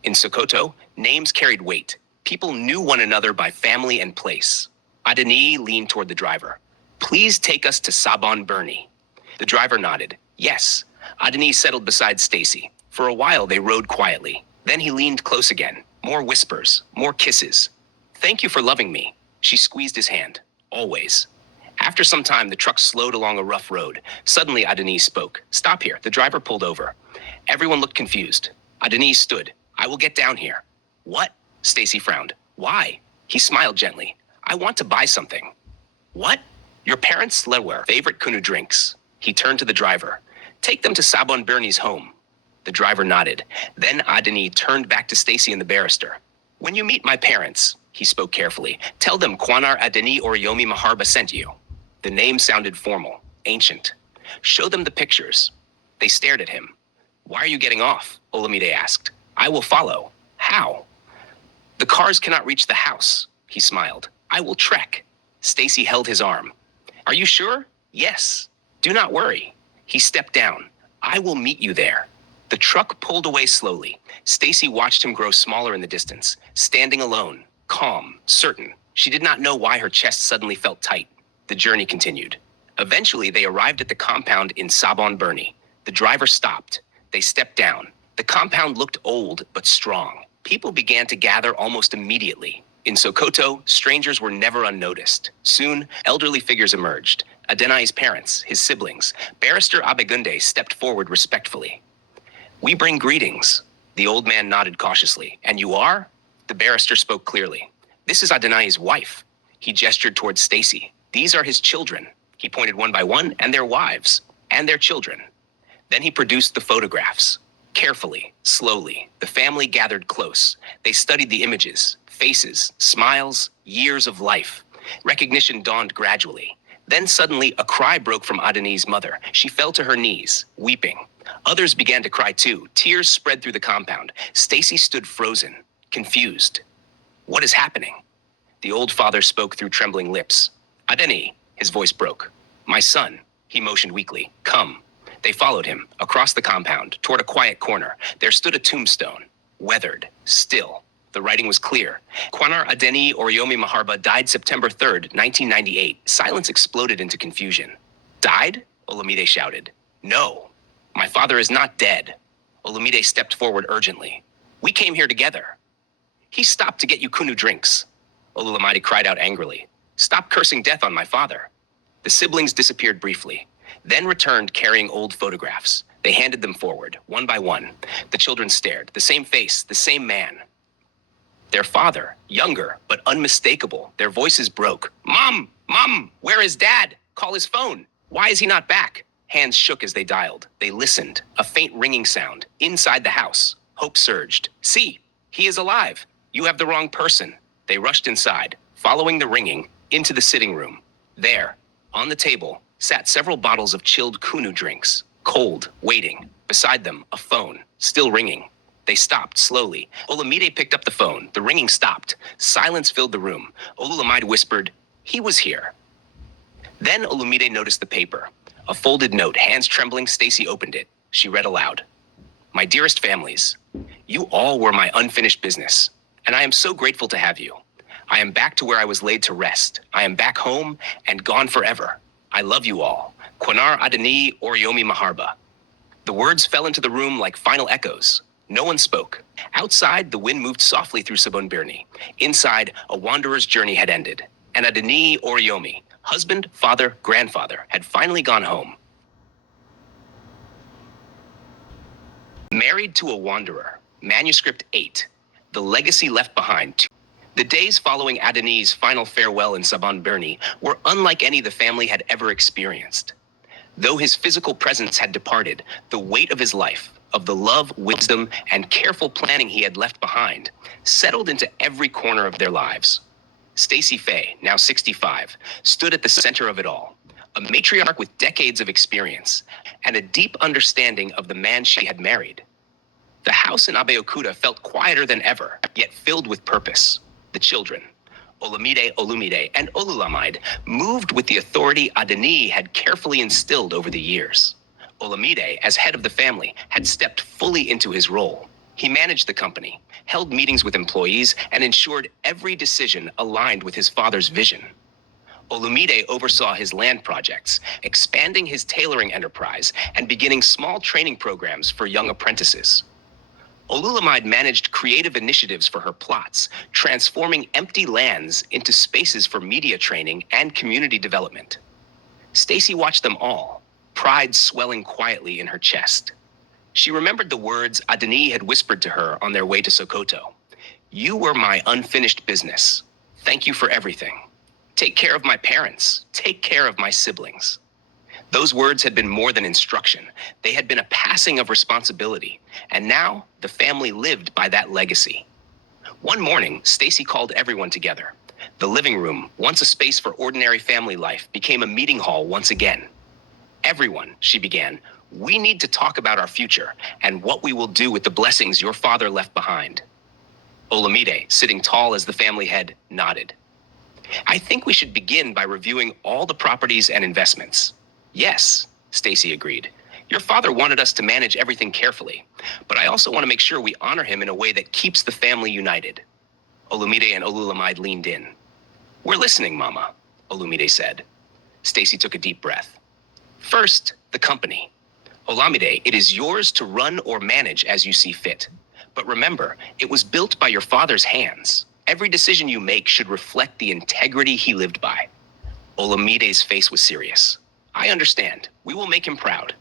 In Sokoto, names carried weight. People knew one another by family and place. Adeniyi leaned toward the driver. Please take us to Sabon Bernie. The driver nodded. Yes. Adeniyi settled beside Stacy. For a while, they rode quietly. Then he leaned close again. More whispers, more kisses. Thank you for loving me. She squeezed his hand. Always. After some time, the truck slowed along a rough road. Suddenly, Adeniyi spoke. Stop here. The driver pulled over. Everyone looked confused. Adeniyi stood. I will get down here. What? Stacy frowned. Why? He smiled gently. I want to buy something. What? Your parents' Lewer favorite kunu drinks. He turned to the driver. Take them to Sabon Bernie's home. The driver nodded. Then Adeniyi turned back to Stacy and the barrister. When you meet my parents, he spoke carefully, tell them Kwaner Adeniyi Oriyomi Maharba sent you. The name sounded formal, ancient. Show them the pictures. They stared at him. Why are you getting off? Olumide asked. I will follow. How? The cars cannot reach the house. He smiled. I will trek. Stacy held his arm. Are you sure? Yes. Do not worry. He stepped down. I will meet you there. The truck pulled away slowly. Stacy watched him grow smaller in the distance, standing alone, calm, certain. She did not know why her chest suddenly felt tight. The journey continued. Eventually, they arrived at the compound in Sabon Bernie. The driver stopped. They stepped down. The compound looked old but strong. People began to gather almost immediately. In Sokoto, strangers were never unnoticed. Soon, elderly figures emerged. Adeniyi's parents, his siblings. Barrister Abeokuta stepped forward respectfully. We bring greetings. The old man nodded cautiously. And you are? The barrister spoke clearly. This is Adeniyi's wife. He gestured towards Stacy. These are his children. He pointed one by one, and their wives, and their children. Then he produced the photographs. Carefully, slowly, the family gathered close. They studied the images, faces, smiles, years of life. Recognition dawned gradually. Then suddenly, a cry broke from Adeniyi's mother. She fell to her knees, weeping. Others began to cry too. Tears spread through the compound. Stacy stood frozen, confused. What is happening? The old father spoke through trembling lips. Adeniyi, his voice broke. My son, he motioned weakly. Come. They followed him, across the compound, toward a quiet corner. There stood a tombstone, weathered, still. The writing was clear. Kwaner Adeniyi Oriyomi Maharba died September 3rd, 1998. Silence exploded into confusion. Died? Olumide shouted. No. My father is not dead. Olumide stepped forward urgently. We came here together. He stopped to get you kunu drinks. Olumide cried out angrily. Stop cursing death on my father. The siblings disappeared briefly, then returned carrying old photographs. They handed them forward, one by one. The children stared. The same face, the same man. Their father, younger, but unmistakable. Their voices broke. Mom! Mom! Where is Dad? Call his phone. Why is he not back? Hands shook as they dialed. They listened. A faint ringing sound. Inside the house. Hope surged. See, he is alive. You have the wrong person. They rushed inside, following the ringing, into the sitting room. There, on the table, sat several bottles of chilled kunu drinks. Cold, waiting. Beside them, a phone, still ringing. They stopped slowly. Olumide picked up the phone. The ringing stopped. Silence filled the room. Olumide whispered, he was here. Then Olumide noticed the paper. A folded note, hands trembling, Stacy opened it. She read aloud. My dearest families, you all were my unfinished business, and I am so grateful to have you. I am back to where I was laid to rest. I am back home and gone forever. I love you all. Kwaner Adeniyi Oriyomi Maharba. The words fell into the room like final echoes. No one spoke. Outside, the wind moved softly through Sabon Bernie. Inside, a wanderer's journey had ended. And Adeniyi Oriyomi, husband, father, grandfather, had finally gone home. Married to a Wanderer, Manuscript 8, The Legacy Left Behind. The days following Adeniyi's final farewell in Sabon Bernie were unlike any the family had ever experienced. Though his physical presence had departed, the weight of his life, of the love, wisdom, and careful planning he had left behind settled into every corner of their lives. Stacy Faye, now 65, stood at the center of it all, a matriarch with decades of experience and a deep understanding of the man she had married. The house in Abeokuta felt quieter than ever, yet filled with purpose. The children, Olumide, and Olulamide, moved with the authority Adeniyi had carefully instilled over the years. Olumide, as head of the family, had stepped fully into his role. He managed the company, held meetings with employees, and ensured every decision aligned with his father's vision. Olumide oversaw his land projects, expanding his tailoring enterprise and beginning small training programs for young apprentices. Olulamide managed creative initiatives for her plots, transforming empty lands into spaces for media training and community development. Stacy watched them all, pride swelling quietly in her chest. She remembered the words Adeniyi had whispered to her on their way to Sokoto. "You were my unfinished business. Thank you for everything. Take care of my parents. Take care of my siblings." Those words had been more than instruction. They had been a passing of responsibility, and now the family lived by that legacy. One morning, Stacy called everyone together. The living room, once a space for ordinary family life, became a meeting hall once again. "Everyone," she began, "we need to talk about our future and what we will do with the blessings your father left behind." Olumide, sitting tall as the family head, nodded. "I think we should begin by reviewing all the properties and investments." "Yes," Stacy agreed. "Your father wanted us to manage everything carefully, but I also want to make sure we honor him in a way that keeps the family united." Olumide and Olulamide leaned in. "We're listening, Mama," Olumide said. Stacy took a deep breath. "First, the company. Olamide, it is yours to run or manage as you see fit. But remember, it was built by your father's hands. Every decision you make should reflect the integrity he lived by." Olamide's face was serious. "I understand. We will make him proud."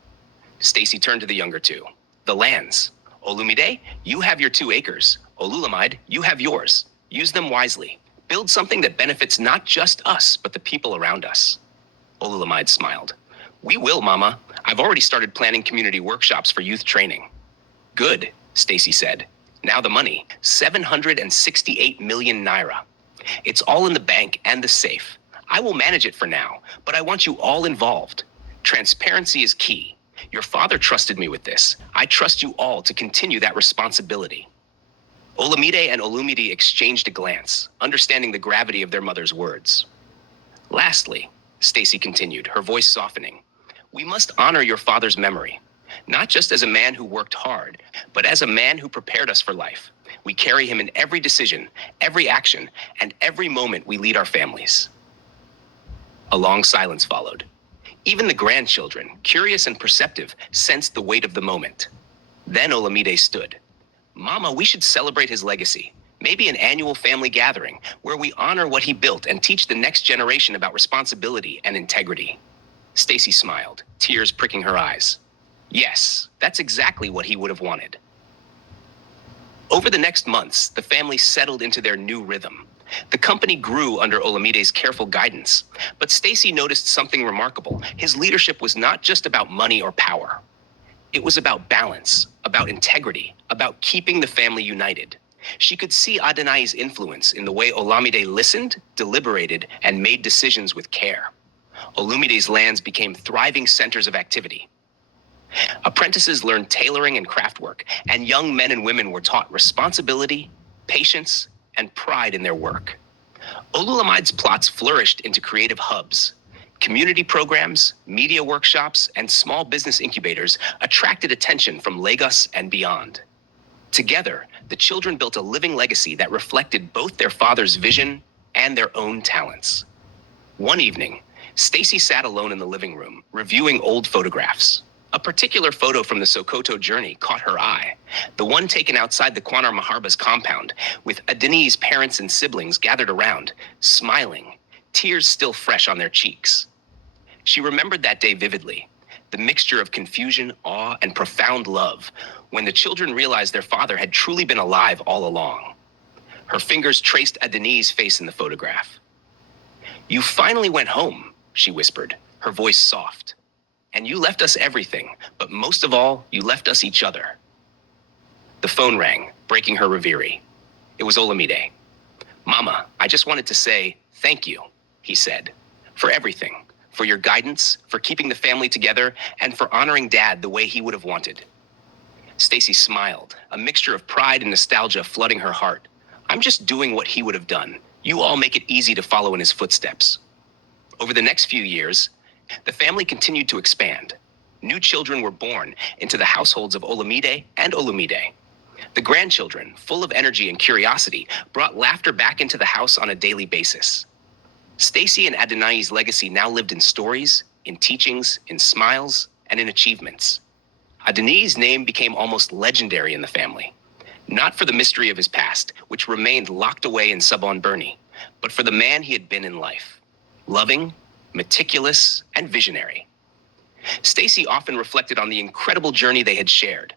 Stacy turned to the younger two. "The lands. Olumide, you have your 2 acres. Olulamide, you have yours. Use them wisely. Build something that benefits not just us, but the people around us." Olulamide smiled. "We will, Mama. I've already started planning community workshops for youth training." "Good," Stacy said. "Now the money, 768 million naira. It's all in the bank and the safe. I will manage it for now, but I want you all involved. Transparency is key. Your father trusted me with this. I trust you all to continue that responsibility." Olamide and Olumide exchanged a glance, understanding the gravity of their mother's words. "Lastly," Stacy continued, her voice softening, "we must honor your father's memory, not just as a man who worked hard, but as a man who prepared us for life. We carry him in every decision, every action, and every moment we lead our families." A long silence followed. Even the grandchildren, curious and perceptive, sensed the weight of the moment. Then Olamide stood. "Mama, we should celebrate his legacy. Maybe an annual family gathering where we honor what he built and teach the next generation about responsibility and integrity." Stacy smiled, tears pricking her eyes. Yes, that's exactly what he would have wanted. Over the next months, the family settled into their new rhythm. The company grew under Olamide's careful guidance, but Stacy noticed something remarkable. His leadership was not just about money or power. It was about balance, about integrity, about keeping the family united. She could see Adeniyi's influence in the way Olamide listened, deliberated, and made decisions with care. Olumide's lands became thriving centers of activity. Apprentices learned tailoring and craftwork, and young men and women were taught responsibility, patience, and pride in their work. Olulamide's plots flourished into creative hubs. Community programs, media workshops, and small business incubators attracted attention from Lagos and beyond. Together, the children built a living legacy that reflected both their father's vision and their own talents. One evening, Stacy sat alone in the living room, reviewing old photographs. A particular photo from the Sokoto journey caught her eye, the one taken outside the Kwaner Maharba's compound, with Adeniyi's parents and siblings gathered around, smiling, tears still fresh on their cheeks. She remembered that day vividly, the mixture of confusion, awe, and profound love, when the children realized their father had truly been alive all along. Her fingers traced Adeniyi's face in the photograph. "You finally went home," she whispered, her voice soft. "And you left us everything, but most of all, you left us each other. The phone rang, breaking her reverie. It was Olamide. "Mama, I just wanted to say thank you," he said, "for everything, for your guidance, for keeping the family together, and for honoring Dad the way he would have wanted." Stacy smiled, a mixture of pride and nostalgia flooding her heart. "I'm just doing what he would have done. You all make it easy to follow in his footsteps." Over the next few years, the family continued to expand. New children were born into the households of Olamide and Olumide. The grandchildren, full of energy and curiosity, brought laughter back into the house on a daily basis. Stacy and Adeniyi's legacy now lived in stories, in teachings, in smiles, and in achievements. Adeniyi's name became almost legendary in the family, not for the mystery of his past, which remained locked away in Sabon Bernie, but for the man he had been in life. Loving, meticulous, and visionary. Stacy often reflected on the incredible journey they had shared.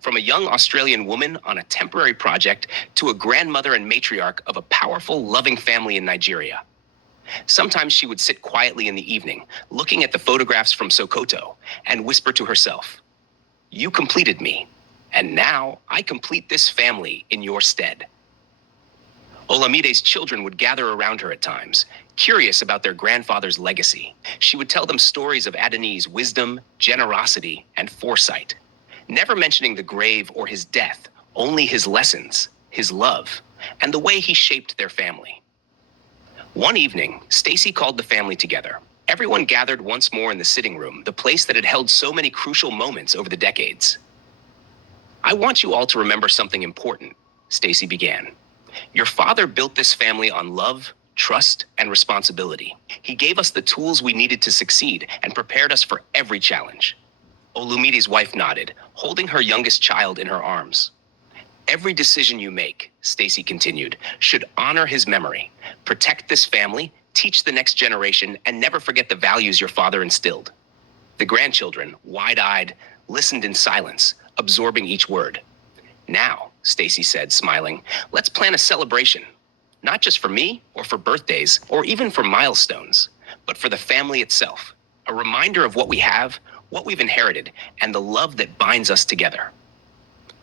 From a young Australian woman on a temporary project to a grandmother and matriarch of a powerful, loving family in Nigeria. Sometimes she would sit quietly in the evening, looking at the photographs from Sokoto, and whisper to herself, "You completed me, and now I complete this family in your stead." Olamide's children would gather around her at times, curious about their grandfather's legacy. She would tell them stories of Adeniyi's wisdom, generosity, and foresight, never mentioning the grave or his death, only his lessons, his love, and the way he shaped their family. One evening, Stacy called the family together. Everyone gathered once more in the sitting room, the place that had held so many crucial moments over the decades. "I want you all to remember something important," Stacy began. "Your father built this family on love, trust, and responsibility. He gave us the tools we needed to succeed and prepared us for every challenge." Olumide's wife nodded, holding her youngest child in her arms. "Every decision you make," Stacy continued, "should honor his memory, protect this family, teach the next generation, and never forget the values your father instilled." The grandchildren, wide-eyed, listened in silence, absorbing each word. "Now," Stacy said, smiling, "let's plan a celebration. Not just for me, or for birthdays, or even for milestones, but for the family itself. A reminder of what we have, what we've inherited, and the love that binds us together."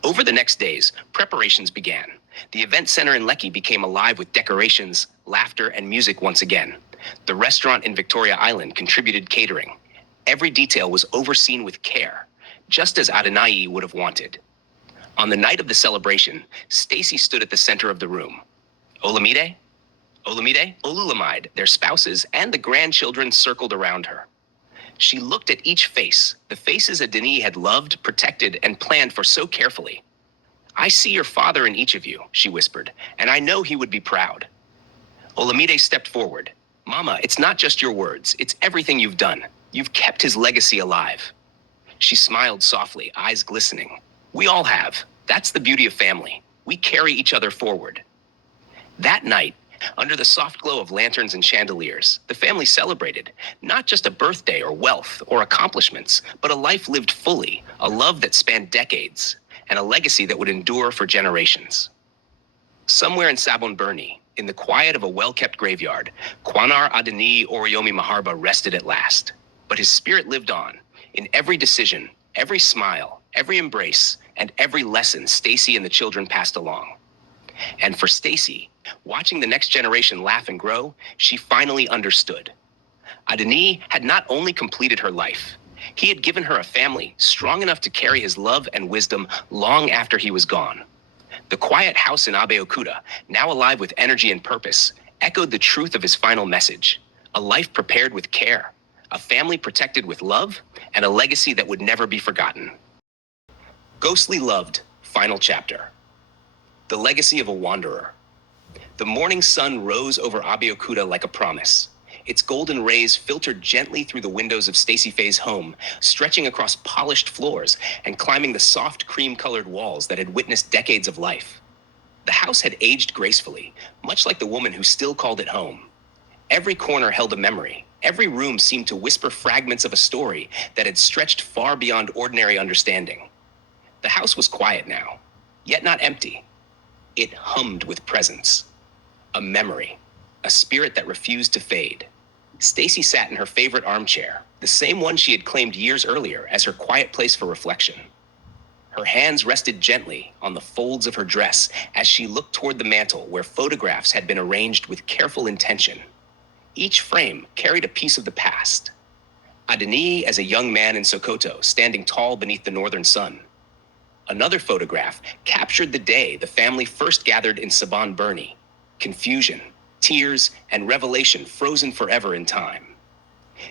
Over the next days, preparations began. The event center in Lekki became alive with decorations, laughter, and music once again. The restaurant in Victoria Island contributed catering. Every detail was overseen with care, just as Adeniyi would have wanted. On the night of the celebration, Stacy stood at the center of the room. Olamide, Olulamide, their spouses, and the grandchildren circled around her. She looked at each face, the faces Adeniyi had loved, protected, and planned for so carefully. "I see your father in each of you," she whispered, "and I know he would be proud." Olamide stepped forward. "Mama, it's not just your words, it's everything you've done. You've kept his legacy alive." She smiled softly, eyes glistening. "We all have. That's the beauty of family. We carry each other forward." That night, under the soft glow of lanterns and chandeliers, the family celebrated not just a birthday or wealth or accomplishments, but a life lived fully, a love that spanned decades, and a legacy that would endure for generations. Somewhere in Sabon Bernie, in the quiet of a well-kept graveyard, Kwaner Adeniyi Oriyomi Maharba rested at last. But his spirit lived on, in every decision, every smile, every embrace, and every lesson Stacy and the children passed along. And for Stacy, watching the next generation laugh and grow, she finally understood. Adeniyi had not only completed her life, he had given her a family strong enough to carry his love and wisdom long after he was gone. The quiet house in Abeokuta, now alive with energy and purpose, echoed the truth of his final message: a life prepared with care, a family protected with love, and a legacy that would never be forgotten. Ghostly Loved, Final Chapter. The Legacy of a Wanderer. The morning sun rose over Abeokuta like a promise. Its golden rays filtered gently through the windows of Stacy Faye's home, stretching across polished floors and climbing the soft cream-colored walls that had witnessed decades of life. The house had aged gracefully, much like the woman who still called it home. Every corner held a memory. Every room seemed to whisper fragments of a story that had stretched far beyond ordinary understanding. The house was quiet now, yet not empty. It hummed with presence. A memory, a spirit that refused to fade. Stacy sat in her favorite armchair, the same one she had claimed years earlier as her quiet place for reflection. Her hands rested gently on the folds of her dress as she looked toward the mantel where photographs had been arranged with careful intention. Each frame carried a piece of the past. Adeniyi as a young man in Sokoto, standing tall beneath the northern sun. Another photograph captured the day the family first gathered in Saban Berni. Confusion, tears, and revelation frozen forever in time.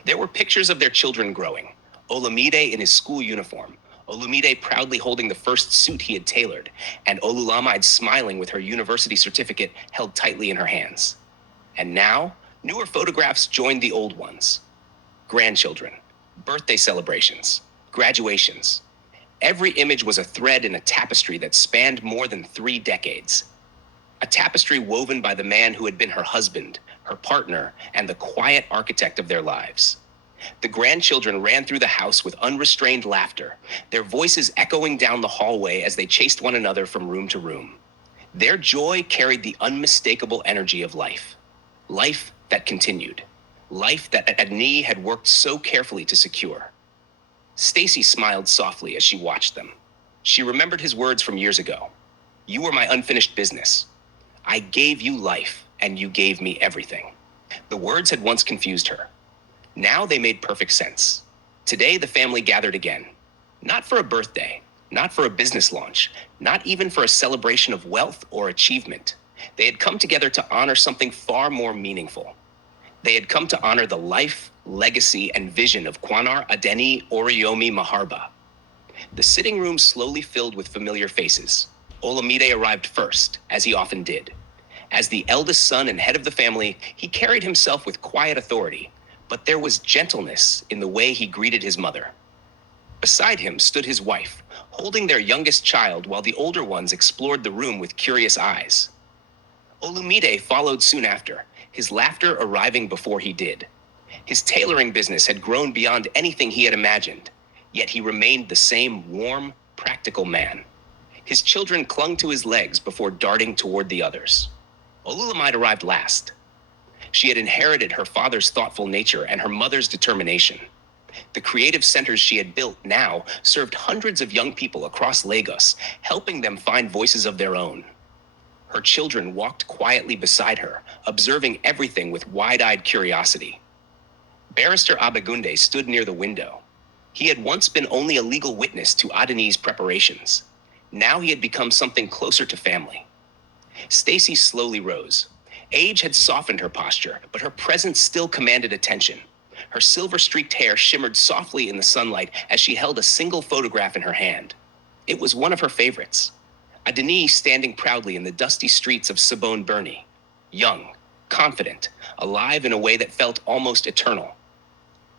There were pictures of their children growing. Olamide in his school uniform, Olumide proudly holding the first suit he had tailored, and Olulamide smiling with her university certificate held tightly in her hands. And now, newer photographs joined the old ones. Grandchildren, birthday celebrations, graduations. Every image was a thread in a tapestry that spanned more than 3 decades. A tapestry woven by the man who had been her husband, her partner, and the quiet architect of their lives. The grandchildren ran through the house with unrestrained laughter, their voices echoing down the hallway as they chased one another from room to room. Their joy carried the unmistakable energy of life. Life that continued. Life that Adeniyi had worked so carefully to secure. Stacy smiled softly as she watched them. She remembered his words from years ago. "You were my unfinished business. I gave you life, and you gave me everything." The words had once confused her. Now they made perfect sense. Today the family gathered again. Not for a birthday, not for a business launch, not even for a celebration of wealth or achievement. They had come together to honor something far more meaningful. They had come to honor the life, legacy, and vision of Kwaner Adeniyi Oriyomi Maharba. The sitting room slowly filled with familiar faces. Olamide arrived first, as he often did. As the eldest son and head of the family, he carried himself with quiet authority, but there was gentleness in the way he greeted his mother. Beside him stood his wife, holding their youngest child while the older ones explored the room with curious eyes. Olumide followed soon after, his laughter arriving before he did. His tailoring business had grown beyond anything he had imagined, yet he remained the same warm, practical man. His children clung to his legs before darting toward the others. Olulamide arrived last. She had inherited her father's thoughtful nature and her mother's determination. The creative centers she had built now served hundreds of young people across Lagos, helping them find voices of their own. Her children walked quietly beside her, observing everything with wide-eyed curiosity. Barrister Abegunde stood near the window. He had once been only a legal witness to Adeniyi's preparations. Now he had become something closer to family. Stacy slowly rose. Age had softened her posture, but her presence still commanded attention. Her silver-streaked hair shimmered softly in the sunlight as she held a single photograph in her hand. It was one of her favorites. Adeniyi standing proudly in the dusty streets of Saban Berni. Young, confident, alive in a way that felt almost eternal.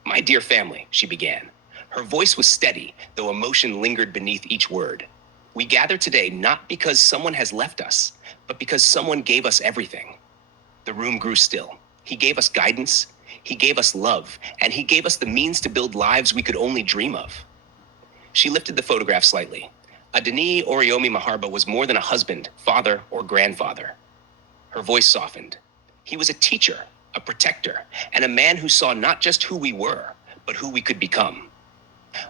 "My dear family," she began. Her voice was steady, though emotion lingered beneath each word. "We gather today not because someone has left us, but because someone gave us everything." The room grew still. He gave us guidance, he gave us love, and he gave us the means to build lives we could only dream of. She lifted the photograph slightly. Adeniyi Oriyomi Maharba was more than a husband, father, or grandfather. Her voice softened. He was a teacher, a protector, and a man who saw not just who we were, but who we could become.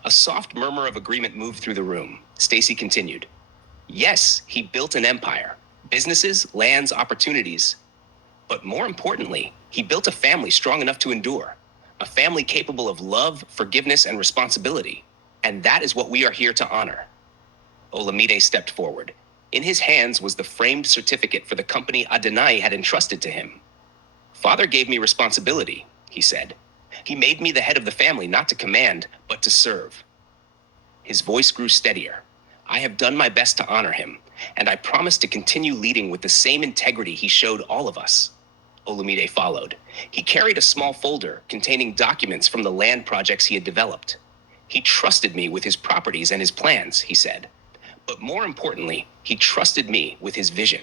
A soft murmur of agreement moved through the room. Stacy continued. "Yes, he built an empire. Businesses, lands, opportunities. But more importantly, he built a family strong enough to endure. A family capable of love, forgiveness, and responsibility. And that is what we are here to honor." Olamide stepped forward. In his hands was the framed certificate for the company Adeniyi had entrusted to him. "Father gave me responsibility," he said. "He made me the head of the family not to command, but to serve." His voice grew steadier. "I have done my best to honor him, and I promise to continue leading with the same integrity he showed all of us." Olumide followed. He carried a small folder containing documents from the land projects he had developed. "He trusted me with his properties and his plans," he said. "But more importantly, he trusted me with his vision.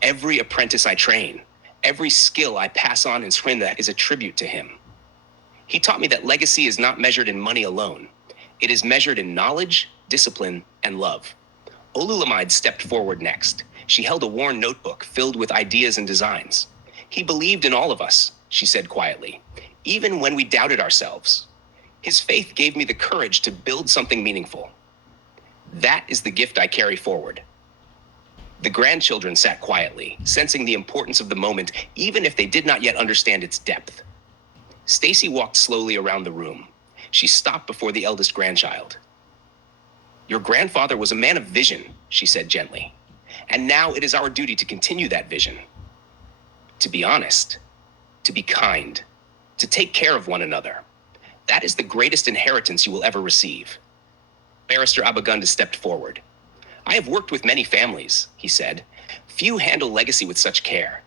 Every apprentice I train, every skill I pass on in Srinda is a tribute to him. He taught me that legacy is not measured in money alone. It is measured in knowledge, discipline, and love." Olulamide stepped forward next. She held a worn notebook filled with ideas and designs. "He believed in all of us," she said quietly, "even when we doubted ourselves. His faith gave me the courage to build something meaningful." That is the gift I carry forward. The grandchildren sat quietly, sensing the importance of the moment, even if they did not yet understand its depth. Stacy walked slowly around the room. She stopped before the eldest grandchild. Your grandfather was a man of vision, she said gently. And now it is our duty to continue that vision. To be honest, to be kind, to take care of one another. That is the greatest inheritance you will ever receive. Barrister Abeokuta stepped forward. I have worked with many families, he said. Few handle legacy with such care.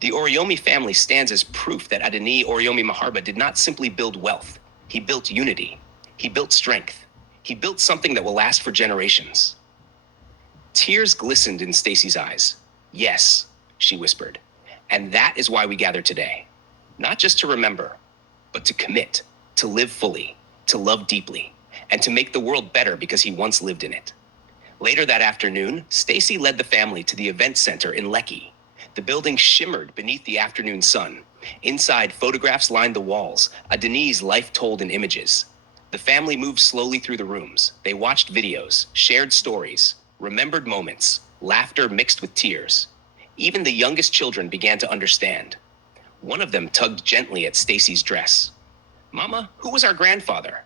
The Oriyomi family stands as proof that Adeniyi Oriyomi Maharba did not simply build wealth. He built unity. He built strength. He built something that will last for generations. Tears glistened in Stacy's eyes. Yes, she whispered. And that is why we gather today. Not just to remember, but to commit, to live fully, to love deeply, and to make the world better because he once lived in it. Later that afternoon, Stacy led the family to the event center in Lekki. The building shimmered beneath the afternoon sun. Inside, photographs lined the walls, Adeniyi's life told in images. The family moved slowly through the rooms. They watched videos, shared stories, remembered moments, laughter mixed with tears. Even the youngest children began to understand. One of them tugged gently at Stacy's dress. Mama, who was our grandfather?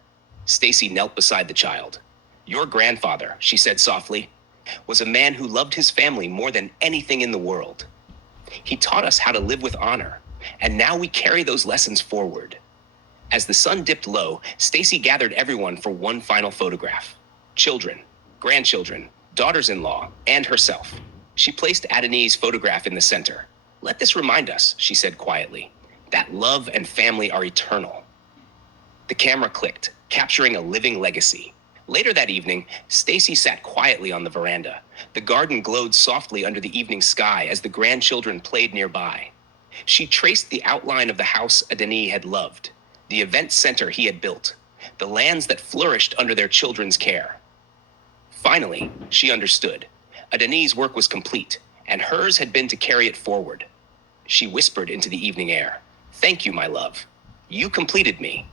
Stacy knelt beside the child. Your grandfather, she said softly, was a man who loved his family more than anything in the world. He taught us how to live with honor, and now we carry those lessons forward. As the sun dipped low, Stacy gathered everyone for one final photograph. Children, grandchildren, daughters-in-law, and herself. She placed Adeniyi's photograph in the center. Let this remind us, she said quietly, that love and family are eternal. The camera clicked, capturing a living legacy. Later that evening, Stacy sat quietly on the veranda. The garden glowed softly under the evening sky as the grandchildren played nearby. She traced the outline of the house Adeniyi had loved, the event center he had built, the lands that flourished under their children's care. Finally, she understood. Adeniyi's work was complete, and hers had been to carry it forward. She whispered into the evening air, "Thank you, my love. You completed me,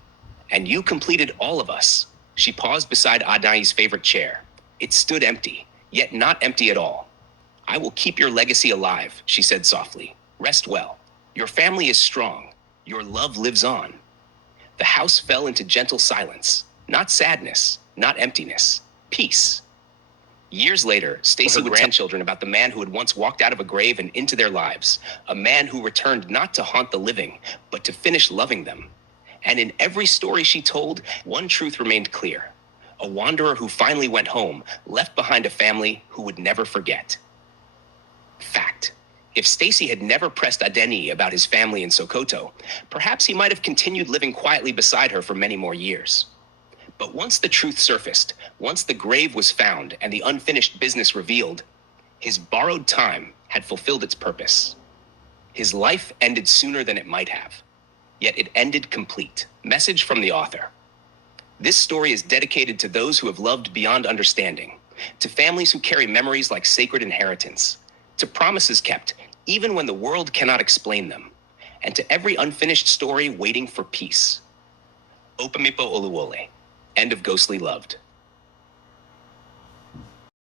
and you completed all of us." She paused beside Adeniyi's favorite chair. It stood empty, yet not empty at all. "I will keep your legacy alive," she said softly. "Rest well. Your family is strong. Your love lives on." The house fell into gentle silence. Not sadness, not emptiness. Peace. Years later, Stacy would tell grandchildren about the man who had once walked out of a grave and into their lives. A man who returned not to haunt the living, but to finish loving them. And in every story she told, one truth remained clear. A wanderer who finally went home left behind a family who would never forget. Fact. If Stacy had never pressed Adeniyi about his family in Sokoto, perhaps he might have continued living quietly beside her for many more years. But once the truth surfaced, once the grave was found and the unfinished business revealed, his borrowed time had fulfilled its purpose. His life ended sooner than it might have. Yet it ended complete. Message from the author. This story is dedicated to those who have loved beyond understanding, to families who carry memories like sacred inheritance, to promises kept even when the world cannot explain them, and to every unfinished story waiting for peace. Opemipo Oluwole. End of Ghostly Loved.